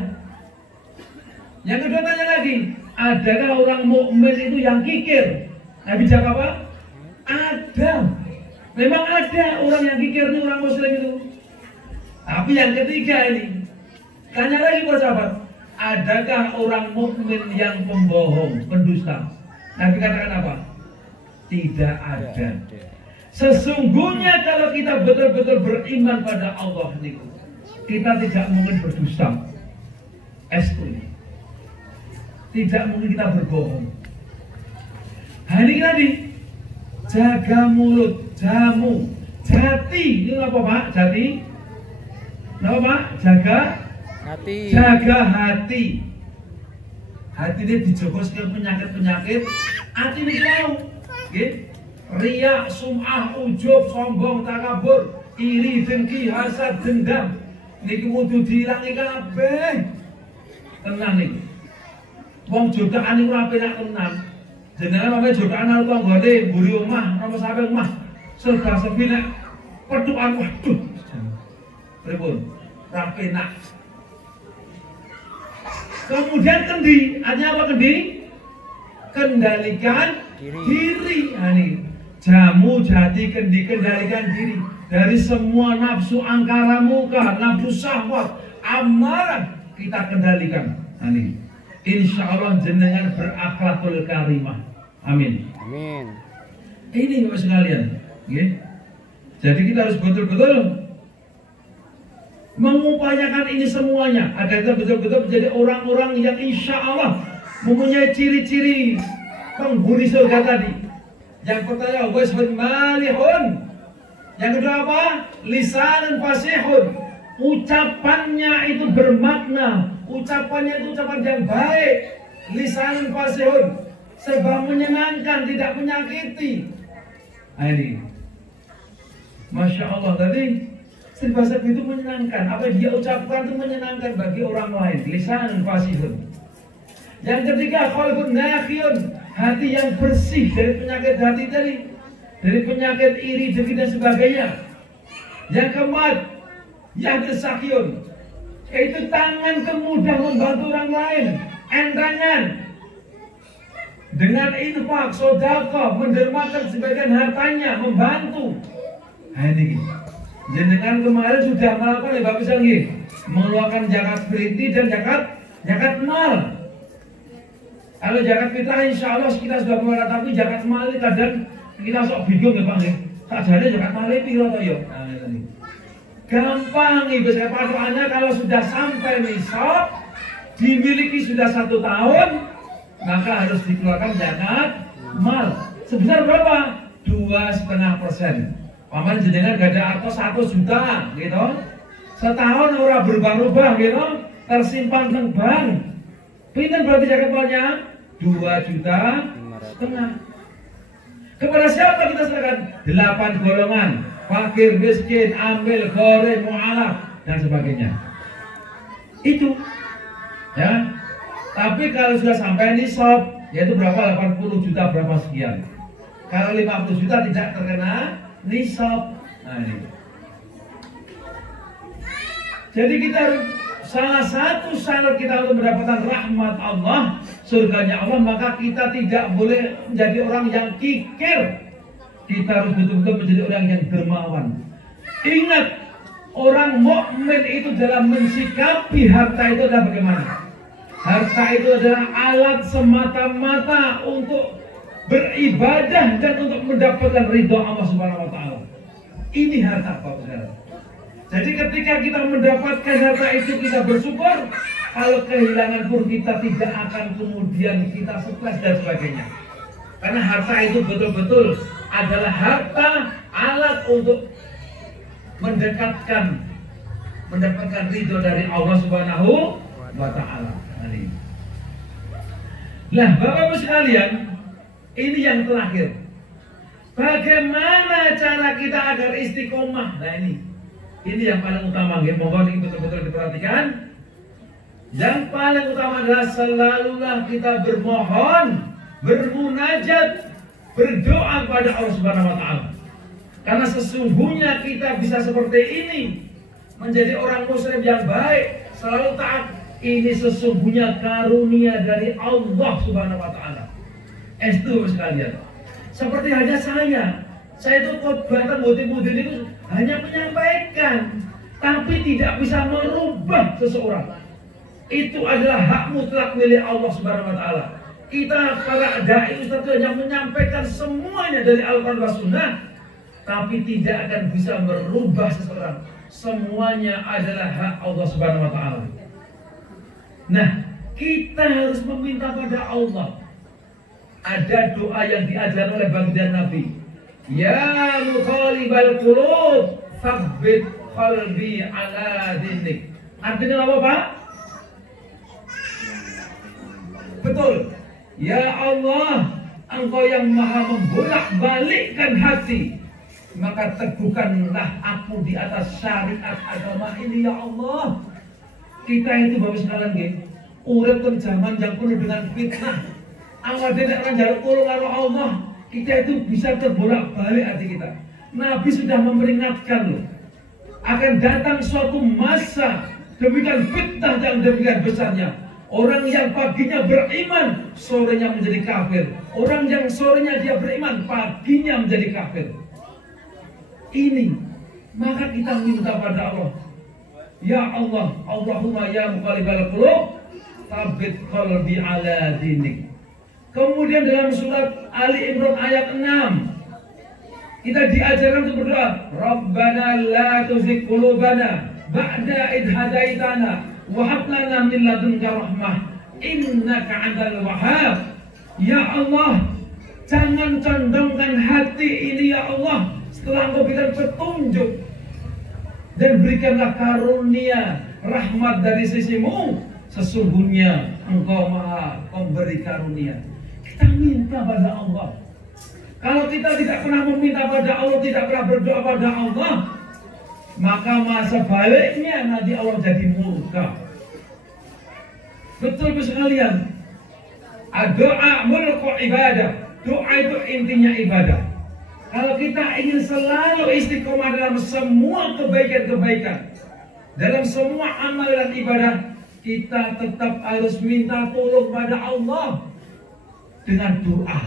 Yang kedua tanya lagi, adakah orang mukmin itu yang kikir? Nabi jawab apa? Ada. Memang ada orang yang kikir itu orang muslim itu. Tapi yang ketiga ini, tanya lagi buat sahabat, adakah orang mukmin yang pembohong, pendusta? Nabi katakan apa? Tidak ada. Sesungguhnya kalau kita betul-betul beriman pada Allah niku, kita tidak mungkin berdusta. Estri. Tidak mungkin kita berbohong. Hari tadi jaga mulut, jamu, jati. Ini apa Pak? Jati. Apa Pak? Jaga Hati. Jaga hati. Hati ini dijogo setiap penyakit-penyakit. Hati ini tahu. Riya, sum'ah, ujub, sombong, takabur, iri, dengki, hasad, dendam. Niki kudu diilangi kabeh. Tenang niki. Wong jodokan iku ora penak tenan. Jenengan sampe jodokan karo tanggane mburi omah, napa sampe omah. Serba sepi nek petukan waduh. Pripun? Ora penak. Kemudian kendi, artinya apa kendi? Kendalikan diri. Nah, ini jamu jati kendi, kendalikan diri dari semua nafsu angkara muka, nafsu syahwat, amarah kita kendalikan. Nah, ini insya Allah jenengan berakhlakul karimah. Amin. Amin. Ini Bapak sekalian, jadi kita harus betul-betul mengupayakan ini semuanya agar kita betul-betul menjadi orang-orang yang insya Allah mempunyai ciri-ciri penghuni surga tadi. Yang pertama wasbun malihun, yang kedua apa? Lisanun fasihun, ucapannya itu bermakna, ucapannya itu ucapan yang baik. Lisanun fasihun, serba menyenangkan, tidak menyakiti. Nah, ini Masya Allah tadi serba-serbi itu menyenangkan. Apa yang dia ucapkan itu menyenangkan bagi orang lain. Lisan fasihun. Yang ketiga, qalbun nakhiyun, hati yang bersih dari penyakit hati tadi, dari penyakit iri, dengki dan sebagainya. Yang keempat, yahdasakiyun, yaitu tangan kemudah membantu orang lain, entrangan dengan infak, sedekah, mendermakan sebagian hartanya, membantu. Nah, ini jenengan kemarin sudah melakukan ya Bapak Sanggi, mengeluarkan zakat fitrah dan zakat mal. Kalau zakat fitrah insya Allah kita sudah mengeluarkan, tapi zakat mal ini kadang kita sok bingung ya Pak. Sajane zakat mal ini piro to yo? Gampang ibu saya patokannya kalau sudah sampai nisab, dimiliki sudah 1 tahun, maka harus dikeluarkan zakat mal. Sebesar berapa? 2,5%. Paman jenengan gak ada atau 1 juta gitu, setahun orang berubah-ubah gitu, tersimpan di bank. Pinten berarti zakat malnya? 2,5 juta. Kepada siapa kita serahkan? 8 golongan, fakir, miskin, amil, goreng, mu'alaf dan sebagainya. Itu ya. Tapi kalau sudah sampai nisab, yaitu berapa? 80 juta berapa sekian. Kalau 50 juta tidak terkena nisab. Nah, ini. Jadi kita salah satu syarat kita untuk mendapatkan rahmat Allah, surganya Allah, maka kita tidak boleh menjadi orang yang kikir. Kita harus betul-betul menjadi orang yang dermawan. Ingat, orang mukmin itu dalam mensikapi harta itu adalah bagaimana? Harta itu adalah alat semata-mata untuk beribadah dan untuk mendapatkan ridho Allah Subhanahu wa taala. Ini harta Bapak Saudara. Jadi ketika kita mendapatkan harta itu kita bersyukur, kalau kehilangan pun kita tidak akan kemudian kita stres dan sebagainya. Karena harta itu betul-betul adalah harta alat untuk mendapatkan ridho dari Allah Subhanahu wa taala. Nah, Bapak-Ibu sekalian, ini yang terakhir. Bagaimana cara kita agar istiqomah? Nah, ini yang paling utama, ya. Mohon ini betul-betul diperhatikan. Yang paling utama adalah selalulah kita bermohon, bermunajat, berdoa kepada Allah Subhanahu wa taala. Karena sesungguhnya kita bisa seperti ini, menjadi orang muslim yang baik, selalu taat. Ini sesungguhnya karunia dari Allah Subhanahu wa taala. Itu sekalian. Seperti hanya saya itu khotbah mudah-mudah itu hanya menyampaikan, tapi tidak bisa merubah seseorang. Itu adalah hak mutlak milik Allah Subhanahu wa taala. Kita para dai ustaz hanya menyampaikan semuanya dari Al-Qur'an dan Sunnah, tapi tidak akan bisa merubah seseorang. Semuanya adalah hak Allah Subhanahu wa taala. Nah, kita harus meminta pada Allah. Ada doa yang diajarkan oleh baginda Nabi. Ya muqallibal qulub, tsabbit qalbi ala dinik. Artinya apa, Pak? Betul. Ya Allah, Engkau yang maha membolak-balikkan hati, maka teguhkanlah aku di atas syariat agama ini, ya Allah. Kita itu Bapak sekalian nggih, urip teng zaman yang penuh dengan fitnah. Awal tidak akan jaluk tolong karo Allah, kita itu bisa terbolak-balik hati kita. Nabi sudah memperingatkan loh, akan datang suatu masa demikian fitnah yang demikian besarnya. Orang yang paginya beriman, sorenya menjadi kafir. Orang yang sorenya dia beriman, paginya menjadi kafir. Ini, maka kita minta pada Allah. Ya Allah, Allahumma ya muqallibal qulub, tsabbit qalbi ala dinik. Kemudian dalam surat Ali Imran ayat 6, kita diajarkan untuk berdoa, Rabbana la tuzigh qulubana ba'da idh hadaitana wa hab lana min ladunka rahmah innaka antal wahhab. Ya Allah, jangan condongkan hati ini ya Allah setelah Engkau berikan petunjuk, dan berikanlah karunia rahmat dari sisimu. Sesungguhnya Engkau maha pemberi karunia. Kita minta pada Allah. Kalau kita tidak pernah meminta pada Allah, tidak pernah berdoa pada Allah, maka masa baliknya nanti Allah jadi murka. Betul sekalian. Doa mulku ibadah. Doa itu intinya ibadah. Kalau kita ingin selalu istiqomah dalam semua kebaikan-kebaikan, dalam semua amal dan ibadah, kita tetap harus minta tolong pada Allah dengan doa.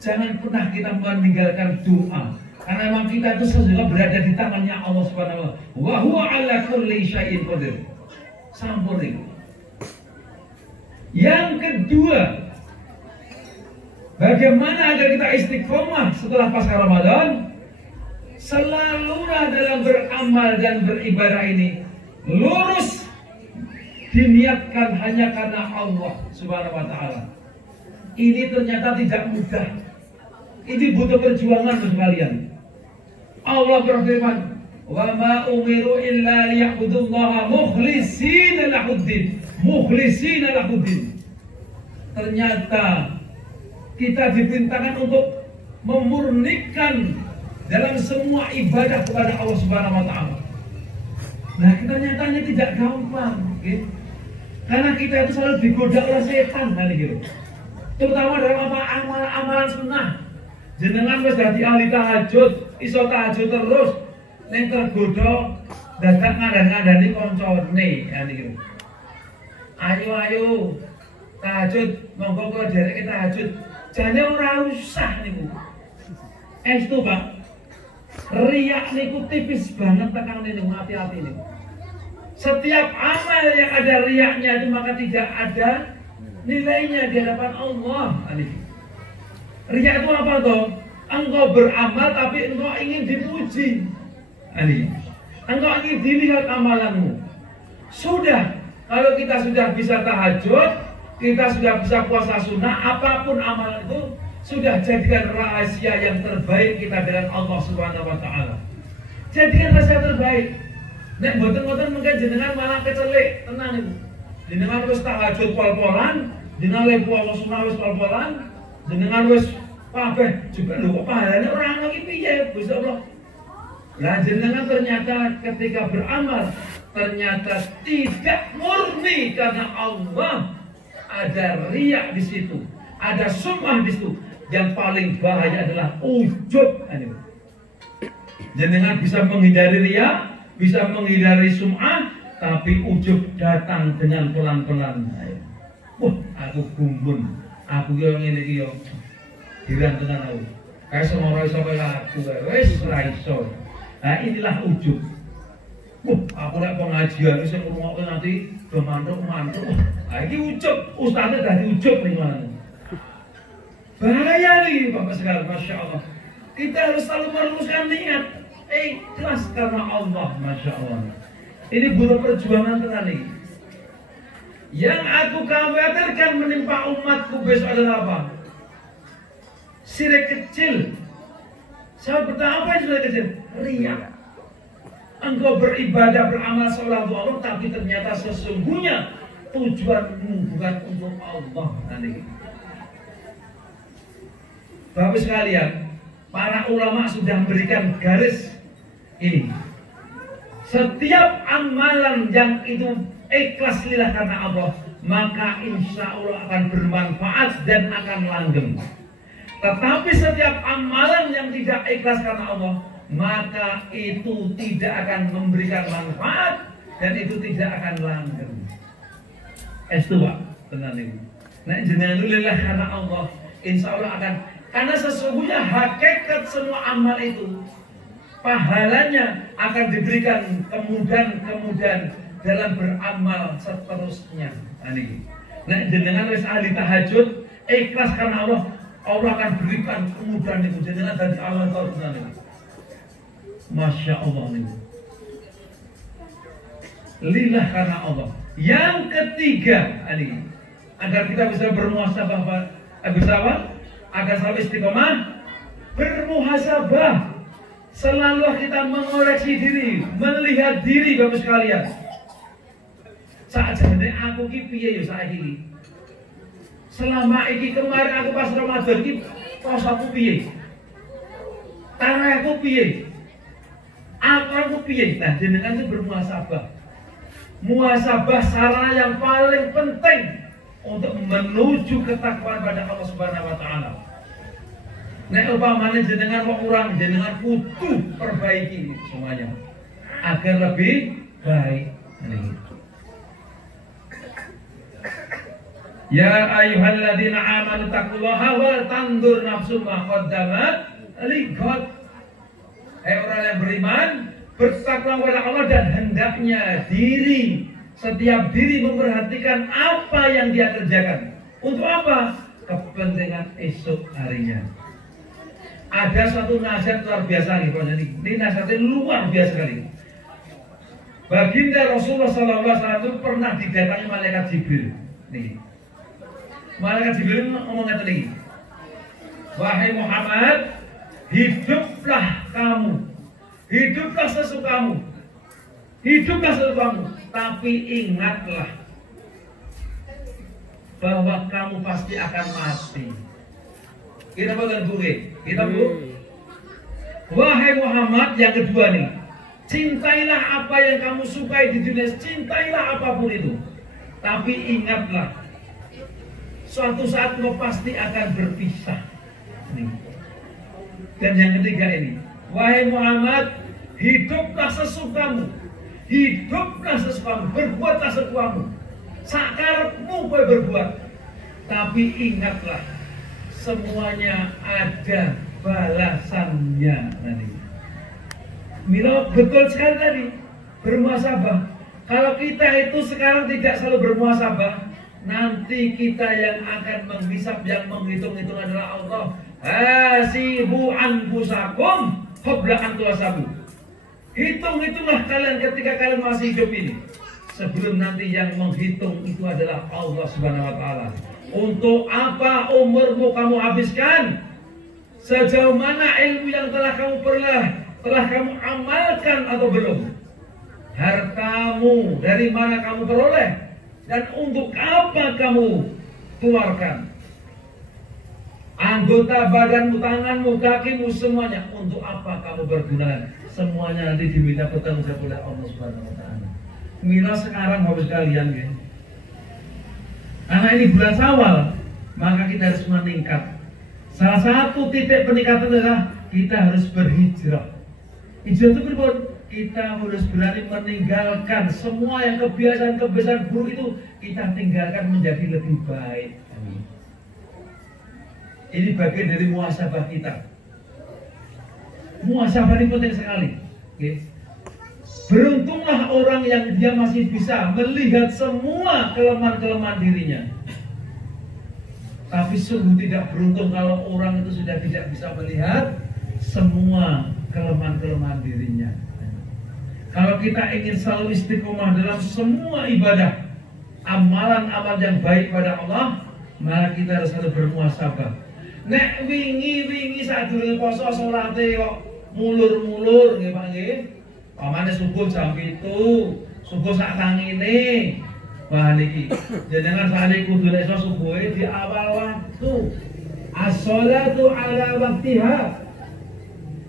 Jangan pernah kita meninggalkan doa, karena memang kita itu sesungguhnya berada di tangannya Allah Subhanahu wa taala. Wa huwa ala kulli syai'in qadir. Sampun itu. Yang kedua, bagaimana agar kita istiqomah setelah pasca Ramadan? Selalulah dalam beramal dan beribadah ini lurus, diniatkan hanya karena Allah Subhanahu wa taala. Ini ternyata tidak mudah. Ini butuh perjuangan sekalian. Allah berfirman, "Wa ma umiru illa liya'budullaha mukhlishina lahuddin." Mukhlishina lahuddin. Ternyata kita diperintahkan untuk memurnikan dalam semua ibadah kepada Allah Subhanahu wa taala. Nah, ternyata tidak gampang, okay? Karena kita itu selalu digoda oleh setan kan gitu. terutama dalam apa amalan sunnah. Jenengan wis dadi ahli tahajud, iso tahajud terus, ning tergoda dadak ngandani koncone ya niku. Ayo tahajud, monggo kula dereke tahajud. Jane ora usah niku. Estu, Pak. Riak niku tipis banget tekan niku, hati-hati niku. Setiap amal yang ada riaknya itu maka tidak ada nilainya di hadapan Allah. Riak itu apa toh? Engkau beramal tapi engkau ingin dipuji. Engkau ingin dilihat amalanmu. Sudah, kalau kita sudah bisa tahajud, kita sudah bisa puasa sunnah, apapun amalan itu sudah jadikan rahasia yang terbaik kita dengan Allah Subhanahu wa taala. Jadikan rahasia terbaik. Nek mboten-mboten mungkin jenengan malah kecelik, tenang ibu. Jenengan wis tahajud pol-polan, jenengan le puasa sunah wis pol-polan, jenengan wis kabeh juga lho kok pahalane ora ana iki piye, Gusti Allah. Lah jenengan ternyata ketika beramal ternyata tidak murni karena Allah, ada riya di situ, ada sum'ah di situ. Yang paling bahaya adalah ujub. Jenengan bisa menghindari riya, bisa menghindari sum'ah, tapi ujub datang dengan pelan-pelan. Wah, aku gumun, aku yang ini yo, hilang dengan aku. Kayak semua orang iso kaya aku, wes raiso. Nah inilah ujub. Wah, aku nak pengajian, saya ngomong nanti mantuk. Nah ini ujub, ustaznya dari ujub nih mana? Bahaya nih Bapak sekalian, Masya Allah. Kita harus selalu meluruskan niat. Ikhlas karena Allah, Masya Allah. Ini butuh perjuangan tenan nih. Yang aku khawatirkan menimpa umatku besok adalah apa? Syirik kecil. Saya bertanya apa yang syirik kecil? Riya. Engkau beribadah beramal seolah Allah, tapi ternyata sesungguhnya tujuanmu bukan untuk Allah. Nanti. Bapak sekalian, para ulama sudah memberikan garis ini. Setiap amalan yang itu ikhlas lillah karena Allah, maka insya Allah akan bermanfaat dan akan langgeng. Tetapi setiap amalan yang tidak ikhlas karena Allah, maka itu tidak akan memberikan manfaat dan itu tidak akan langgeng. Itu Pak, tenang ini. Nah jenengan lillah karena Allah, insya Allah akan. Karena sesungguhnya hakikat semua amal itu pahalanya akan diberikan kemudahan dalam beramal seterusnya. Nah, jenengan wis ahli tahajud, ikhlas karena Allah, Allah akan berikan kemudahan itu. Jenengan dari Allah tahu benar. Masya Allah ini. Lillah karena Allah. Yang ketiga, agar kita bisa bermuhasabah, agar sampai istiqomah, bermuhasabah. Selalu kita mengoreksi diri, melihat diri Bapak sekalian. Saat jane aku ki piye ya saiki. Selama iki kemarin aku pas Ramadan ki posaku piye? Taraku piye? Aku piye? Nah, jenengan itu bermuhasabah. Muhasabah sarana yang paling penting untuk menuju ketakwaan pada Allah Subhanahu wa taala. Nek umpamane jenengan wong kurang, jenengan kudu perbaiki semuanya agar lebih baik. Ya ayyuhalladzina amanu taqullaha wal tandur nafsum ma qaddamat lighad. Orang yang beriman bertakwa kepada Allah dan hendaknya setiap diri memperhatikan apa yang dia kerjakan. Untuk apa? Kepentingan esok harinya. Ada satu nasihat luar biasa nih, ini nasihatnya luar biasa sekali. Baginda Rasulullah SAW itu pernah didatangi malaikat Jibril. Nih, malaikat Jibril ngomong lagi, wahai Muhammad, hiduplah kamu, hiduplah sesukamu, tapi ingatlah bahwa kamu pasti akan mati. Kita bukan gue, kita bu. Wahai Muhammad, yang kedua nih, cintailah apa yang kamu sukai di dunia, cintailah apapun itu. Tapi ingatlah, suatu saat engkau pasti akan berpisah. Nih. Dan yang ketiga ini, wahai Muhammad, hiduplah sesukamu, berbuatlah sesukamu, sakarepmu kowe berbuat. Tapi ingatlah, semuanya ada balasannya nanti. Mila betul sekali tadi, bermuhasabah. Kalau kita itu sekarang tidak selalu bermuhasabah, nanti kita yang akan menghisab, yang menghitung-hitung adalah Allah. Hasibu anfusakum qabla an tuhasabu. Hitung-hitunglah kalian ketika kalian masih hidup ini, sebelum nanti yang menghitung itu adalah Allah Subhanahu wa taala. Untuk apa umurmu kamu habiskan? Sejauh mana ilmu yang telah kamu telah kamu amalkan atau belum? Hartamu dari mana kamu peroleh? Dan untuk apa kamu keluarkan? Anggota badanmu, tanganmu, kakimu, semuanya untuk apa kamu berguna? Semuanya nanti diminta bertanggung jawab oleh Allah Subhanahu wa taala. Mila sekarang harus kalian ya. Karena ini bulan Syawal, maka kita harus meningkat. Salah satu titik peningkatan adalah kita harus berhijrah. Hijrah itu berbuat, kita harus berani meninggalkan semua yang kebiasaan-kebiasaan buruk itu, kita tinggalkan menjadi lebih baik. Ini bagian dari muhasabah kita. Muhasabah ini penting sekali. Beruntunglah orang yang dia masih bisa melihat semua kelemahan-kelemahan dirinya. Tapi sungguh tidak beruntung kalau orang itu sudah tidak bisa melihat semua kelemahan-kelemahan dirinya. Kalau kita ingin selalu istiqomah dalam semua ibadah, amalan-amalan yang baik pada Allah, maka kita harus selalu bermuhasabah. Nek wingi sadurunge poso salate kok mulur-mulur nggih Pak nggih. Pamane subuh jam 7, subuh sak tangine. Wah niki jenengan sakniki kudu nek subuhe di awal waktu. As-sholatu ala waktiha.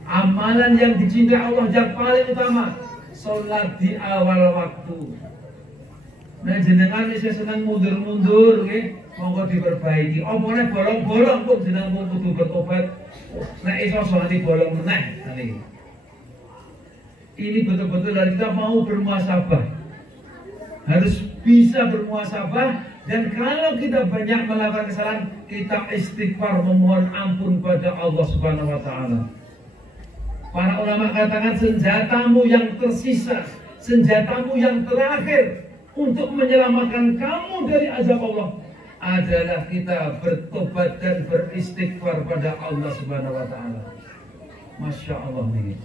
Amalan yang dicintai Allah yang paling utama, salat di awal waktu. Nah jenengan isih seneng mundur-mundur nggih, monggo diperbaiki. Omone bolong-bolong pun jenengan pun kudu bertobat. Nek iso salat bolong meneh niki. Ini betul-betul dari kita mau bermuhasabah. Harus bisa bermuhasabah, dan kalau kita banyak melakukan kesalahan, kita istighfar memohon ampun pada Allah Subhanahu wa taala. Para ulama katakan senjatamu yang tersisa, senjatamu yang terakhir untuk menyelamatkan kamu dari azab Allah adalah kita bertobat dan beristighfar pada Allah Subhanahu wa taala. Masya Allah nih.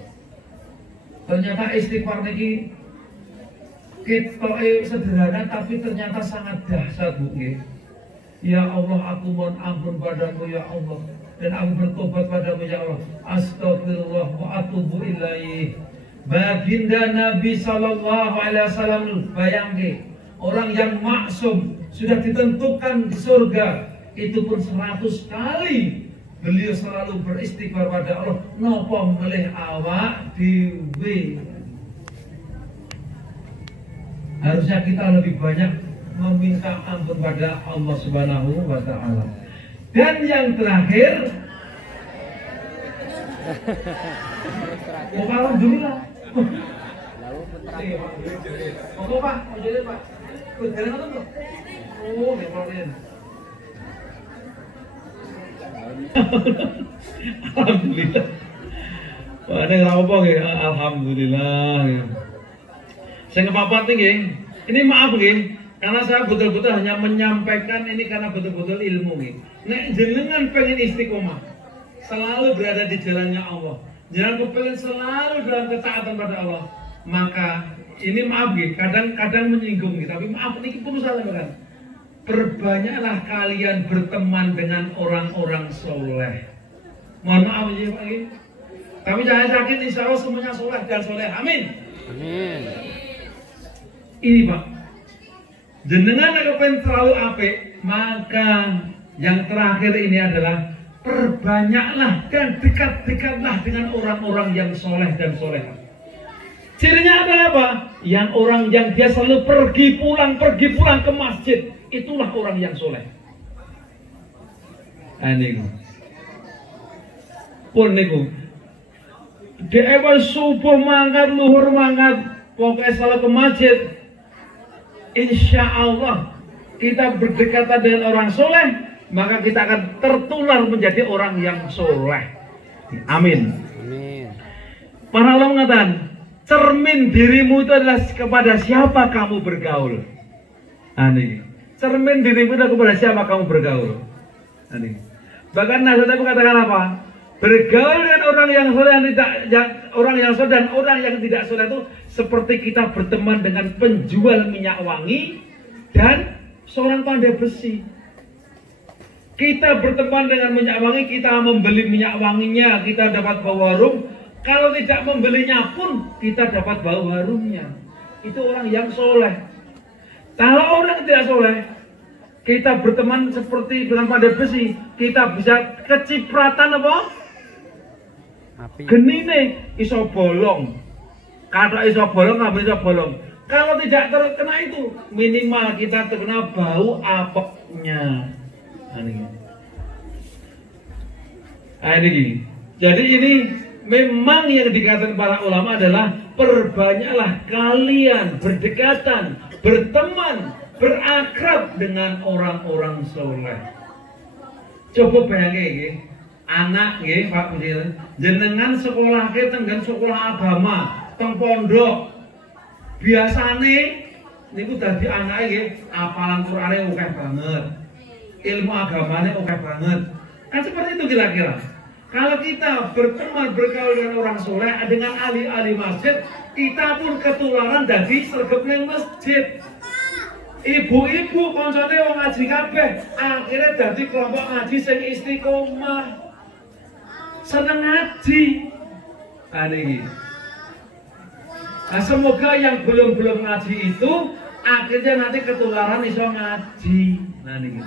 Ternyata istighfar niki kita sederhana tapi ternyata sangat dahsyat Bu. Ya Allah, aku mohon ampun padamu ya Allah, dan aku bertobat padamu ya Allah. Astagfirullah wa atubu ilaih. Baginda Nabi sallallahu alaihi wasallam, bayangke orang yang maksum sudah ditentukan di surga, itu pun 100 kali beliau selalu beristighfar pada Allah. Napa melih awak dhewe? Harusnya kita lebih banyak meminta ampun pada Allah Subhanahu wa taala. Dan yang terakhir, alhamdulillah. Oke Pak, mau jadi Pak. Jalan apa tuh? Oh, ngeporin. Alhamdulillah. Wah, ada apa ya? Alhamdulillah. Saya ngepapat nih, ini maaf nih, karena saya betul-betul hanya menyampaikan ini karena betul-betul ilmu nih. Nek jenengan pengen istiqomah, selalu berada di jalannya Allah, jangan kepengen selalu dalam ketaatan pada Allah, maka ini maaf nih, kadang-kadang menyinggung nih, tapi maaf ini pun salah kan. Perbanyaklah kalian berteman dengan orang-orang soleh. Mohon maaf ya Pak. Kami jangan yakin insya Allah semuanya soleh dan soleh. Amin. Amin. Ini Pak, jenengan kepen terlalu apik, maka yang terakhir ini adalah perbanyaklah dan dekat-dekatlah dengan orang-orang yang soleh dan solehah. Cirinya adalah apa? Yang orang yang dia selalu pergi pulang ke masjid, itulah orang yang soleh. Niku. Pun niku. Dhek subuh mangkat, luhur mangkat, pokoknya salat ke masjid. Insya Allah kita berdekatan dengan orang soleh, maka kita akan tertular menjadi orang yang soleh. Amin. Amin. Para ulama mengatakan, cermin dirimu itu adalah kepada siapa kamu bergaul. Cermin dirimu itu kepada siapa kamu bergaul. Bahkan Nabi mengatakan apa? Bergaul dengan orang yang soleh orang yang soleh dan orang yang tidak soleh itu seperti kita berteman dengan penjual minyak wangi dan seorang pandai besi. Kita berteman dengan minyak wangi, kita membeli minyak wanginya, kita dapat bau harum. Kalau tidak membelinya pun kita dapat bau harumnya. Itu orang yang soleh. Kalau orang tidak soleh, kita berteman seperti dengan pandai besi, kita bisa kecipratan apa? Api. Genine iso bolong. Kalau iso bolong, nggak bisa bolong. Kalau tidak terkena itu, minimal kita terkena bau apeknya. Ini. Jadi ini memang yang dikatakan para ulama adalah perbanyaklah kalian berdekatan, berteman, berakrab dengan orang-orang soleh. Coba bayangin, anak Pak Budi, jenengan sekolah tenggan sekolah agama, teng pondok. Biasane niku dadi anake apalan Qur'ane akeh banget. Ilmu agamanya oke banget. Kan seperti itu kira-kira. Kalau kita berteman bergaul dengan orang soleh, dengan ahli-ahli masjid, kita pun ketularan dari sergapnya masjid. Ibu-ibu koncone wong ngaji kabeh, akhirnya dari kelompok ngaji sing istiqomah. Seneng ngaji. Nah, semoga yang belum ngaji itu akhirnya nanti ketularan iso ngaji. Nah ini.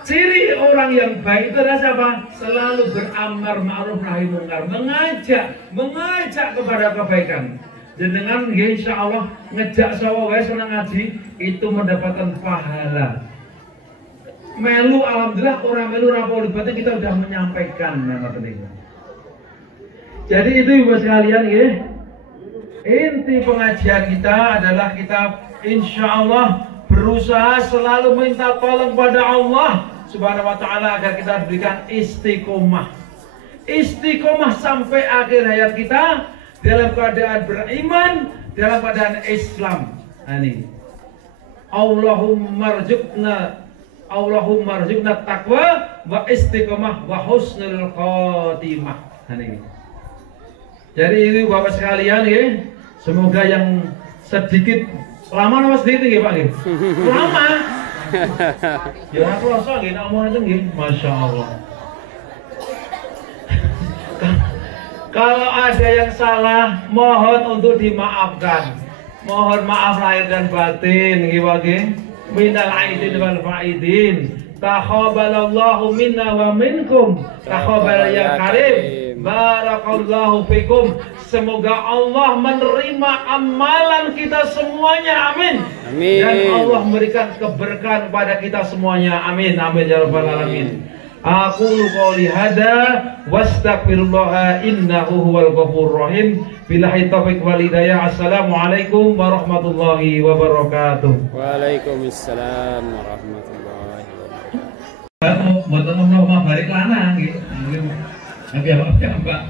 Ciri orang yang baik itu adalah siapa? Selalu beramar ma'ruf nahi mungkar, mengajak kepada kebaikan. Jenengan insya Allah ngejak sawa wae senang ngaji itu mendapatkan pahala. Melu alhamdulillah, orang melu rapor berarti kita sudah menyampaikan nama penting. Jadi itu Ibu sekalian ya. Inti pengajian kita adalah kita insya Allah berusaha selalu minta tolong pada Allah Subhanahu wa ta'ala agar kita berikan istiqomah. Istiqomah sampai akhir hayat kita dalam keadaan beriman, dalam keadaan Islam. Ini. Allahumma rzuqna taqwa wa istiqomah wa husnul khotimah. Ini. Jadi ini Bapak sekalian ya, semoga yang sedikit lama nama sedikit ya Pak ya? Lama. Ya aku rasa gini omongan itu gini, Masya Allah. Kalau ada yang salah, mohon untuk dimaafkan. Mohon maaf lahir dan batin, gimana? Minal aidin wal faidin. Takhabalallahu minna wa minkum. Takhabal ya karim. Barakallahu fikum. Semoga Allah menerima amalan kita semuanya, amin. Amin. Dan Allah memberikan keberkahan kepada kita semuanya, amin. Amin ya rabbal alamin. Aku qouli hada wastaghfirullah innahu huwal ghafurur rahim. Billahi taufiq wal hidayah. Assalamualaikum warahmatullahi wabarakatuh. Waalaikumsalam warahmatullahi wabarakatuh. Mboten mau balik lanang nggih. Tapi apa?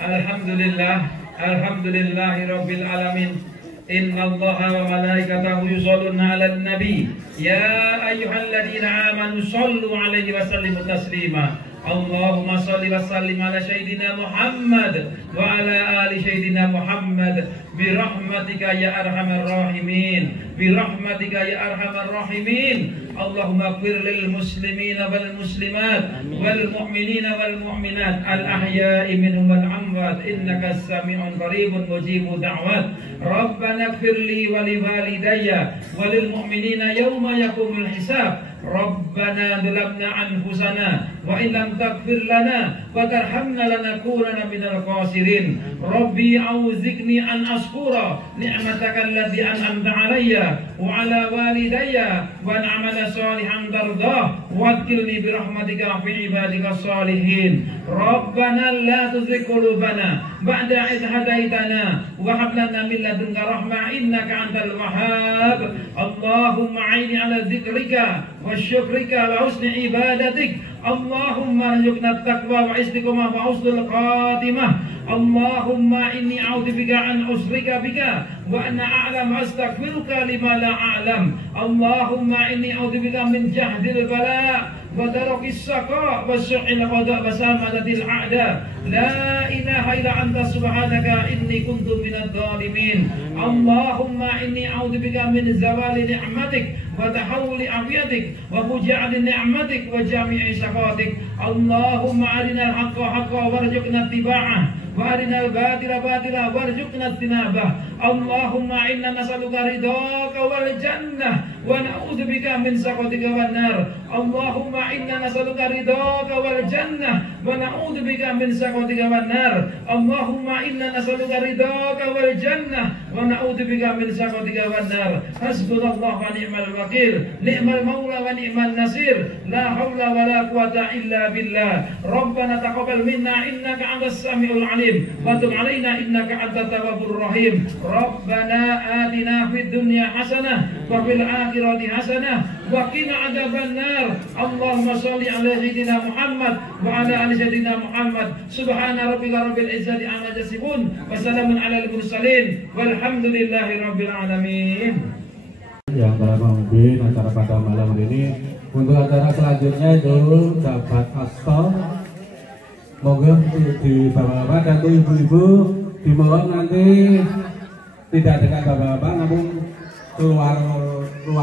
Alhamdulillahirabbil alamin. Innallaha wa malaikatahu yusholluna 'alan nabi. Ya ayyuhalladzina amanu shallu 'alaihi wa sallimu taslima. Allahumma shalli wa sallim ala sayyidina Muhammad wa ala ali sayyidina Muhammad bi rahmatika ya arhamar rahimin, bi rahmatika ya arhamar rahimin. Allahumma ighfir lil muslimina wal muslimat wal mu'minina wal mu'minat al ahya'i minhum wal amwat innaka as-sami'un qaribun mujibud da'wat. Rabbana ighfir li wa li walidayya walil mu'minina yawma yaqumul hisab. Rabbana dhalamna anfusana wa in lam taghfir lana wa tarhamna lanakunanna minal khasirin. Rabbi auziqni an ashkura ni'mataka allati an'amta alayya wa ala walidayya wa an amala salihan tardah wa adkhilni bi rahmatika fi ibadika salihin. Rabbana la tuzigh qulubana ba'da idh hadaitana wa hab lana min ladunka rahmah innaka antal wahhab. Allahumma a'inni ala dzikrika wa syukrika wa husni ibadatik. Allahumma rzuqna taqwa wa istiqamah wa husnul khatimah. Allahumma inni a'udzubika an usyrika bika wa ana a'lam astaghfiruka lima la a'lam. Allahumma inni a'udzubika min jahdil bala wa darakis saqa wa su'il qada wa samadatil a'da. La ilaha illa anta subhanaka inni kuntu minadh dhalimin. Allahumma inni a'udzubika min zawali ni'matik wa tahawuli afiyatik wa fuja'i ni'matik wa jami'i saqatik. Allahumma arinal haqqa haqqa warzuqna ittiba'ah wa arinal batila batila warzuqna ijtinabah. Allahumma inna nas'aluka ridhaka wal jannah wa na'udzubika min sakhatika wan nar. Allahumma inna nas'aluka ridhaka wal jannah wa na'udzubika min sakhatika wan nar. Allahumma inna nas'aluka ridhaka wal jannah wa na'udzubika min sakhatika wan nar. Hasbunallahu wa ni'mal wakil, ni'mal maula wa ni'man nasir. La haula wa la quwata illa billah. Rabbana taqabbal minna innaka antas samiul alim wa tub alaina innaka antat tawwabur rahim. Rabbana atina fid dunya hasanah wa fil akhirati hasanah wa qina adzaban nar. Allahumma shalli ala sayyidina Muhammad wa ala ali sayyidina Muhammad. Subhana rabbika rabbil izzati amma yasifun wa salamun alal mursalin walhamdulillahi rabbil alamin. Yang telah memimpin acara pada malam ini. Untuk acara selanjutnya itu dapat asal. Moga di bapak-bapak dan ibu-ibu dimohon nanti tidak dekat bapak-bapak, namun keluar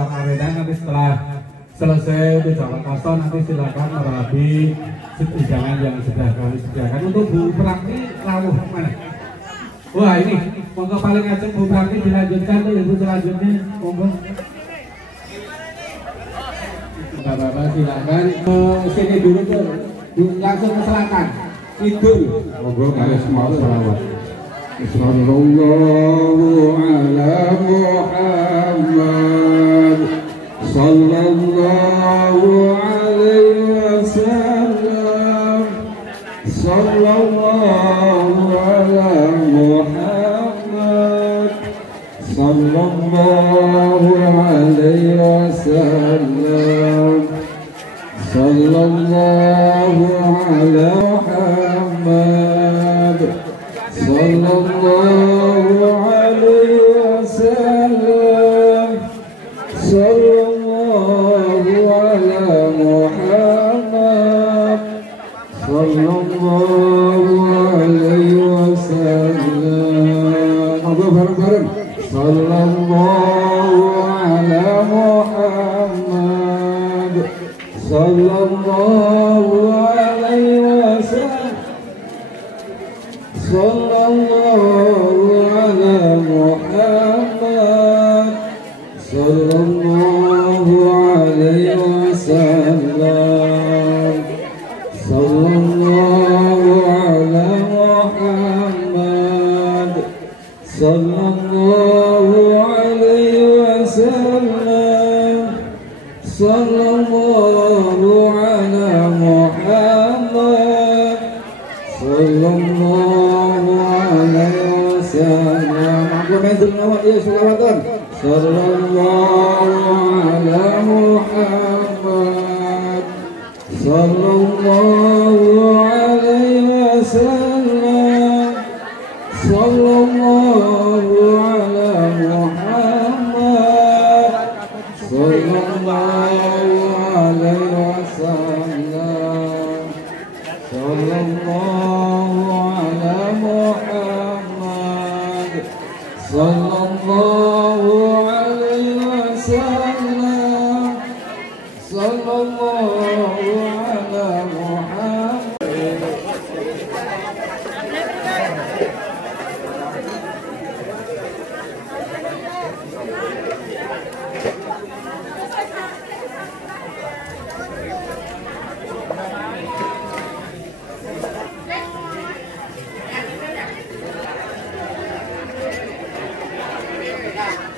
arena. Nanti setelah selesai ucapan kasih nanti silakan merabi hidangan yang sudah kami sediakan. Untuk Bu Prakti rawuh mana? Wah ini monggo paling ajeng Bu Prakti dilanjutkan tuh ibu selanjutnya monggo. Bapak-bapak silakan sini dulu tuh langsung ke selatan Idul monggo kalian semua selawat. Sallallahu ala Muhammad sallallahu alaihi wasallam. Sallallahu ala Muhammad sallallahu alaihi wasallam. Sallallahu ala Muhammad sallallahu alaihi wasallam. Sallallahu ala Muhammad sallallahu alaihi wasallam. Apa bareng-bareng? Sallallahu ala Muhammad sallallahu alaihi wasallam. Sallallahu ala Muhammad sallallahu alaihi wasallam. Sallallahu ala Muhammad sallallahu alaihi wasallam. Sallallahu ala Muhammad sallallahu alaihi wasallam. Aku mendul nawat ya selawatan. Sallallahu ala Muhammad sallallahu alaihi wasallam. Sallallahu ala Muhammad sallallahu alaihi wasallam. Sallallahu ala Muhammad sallallahu alaihi wasallam. Sallallahu ala Muhammad. kita.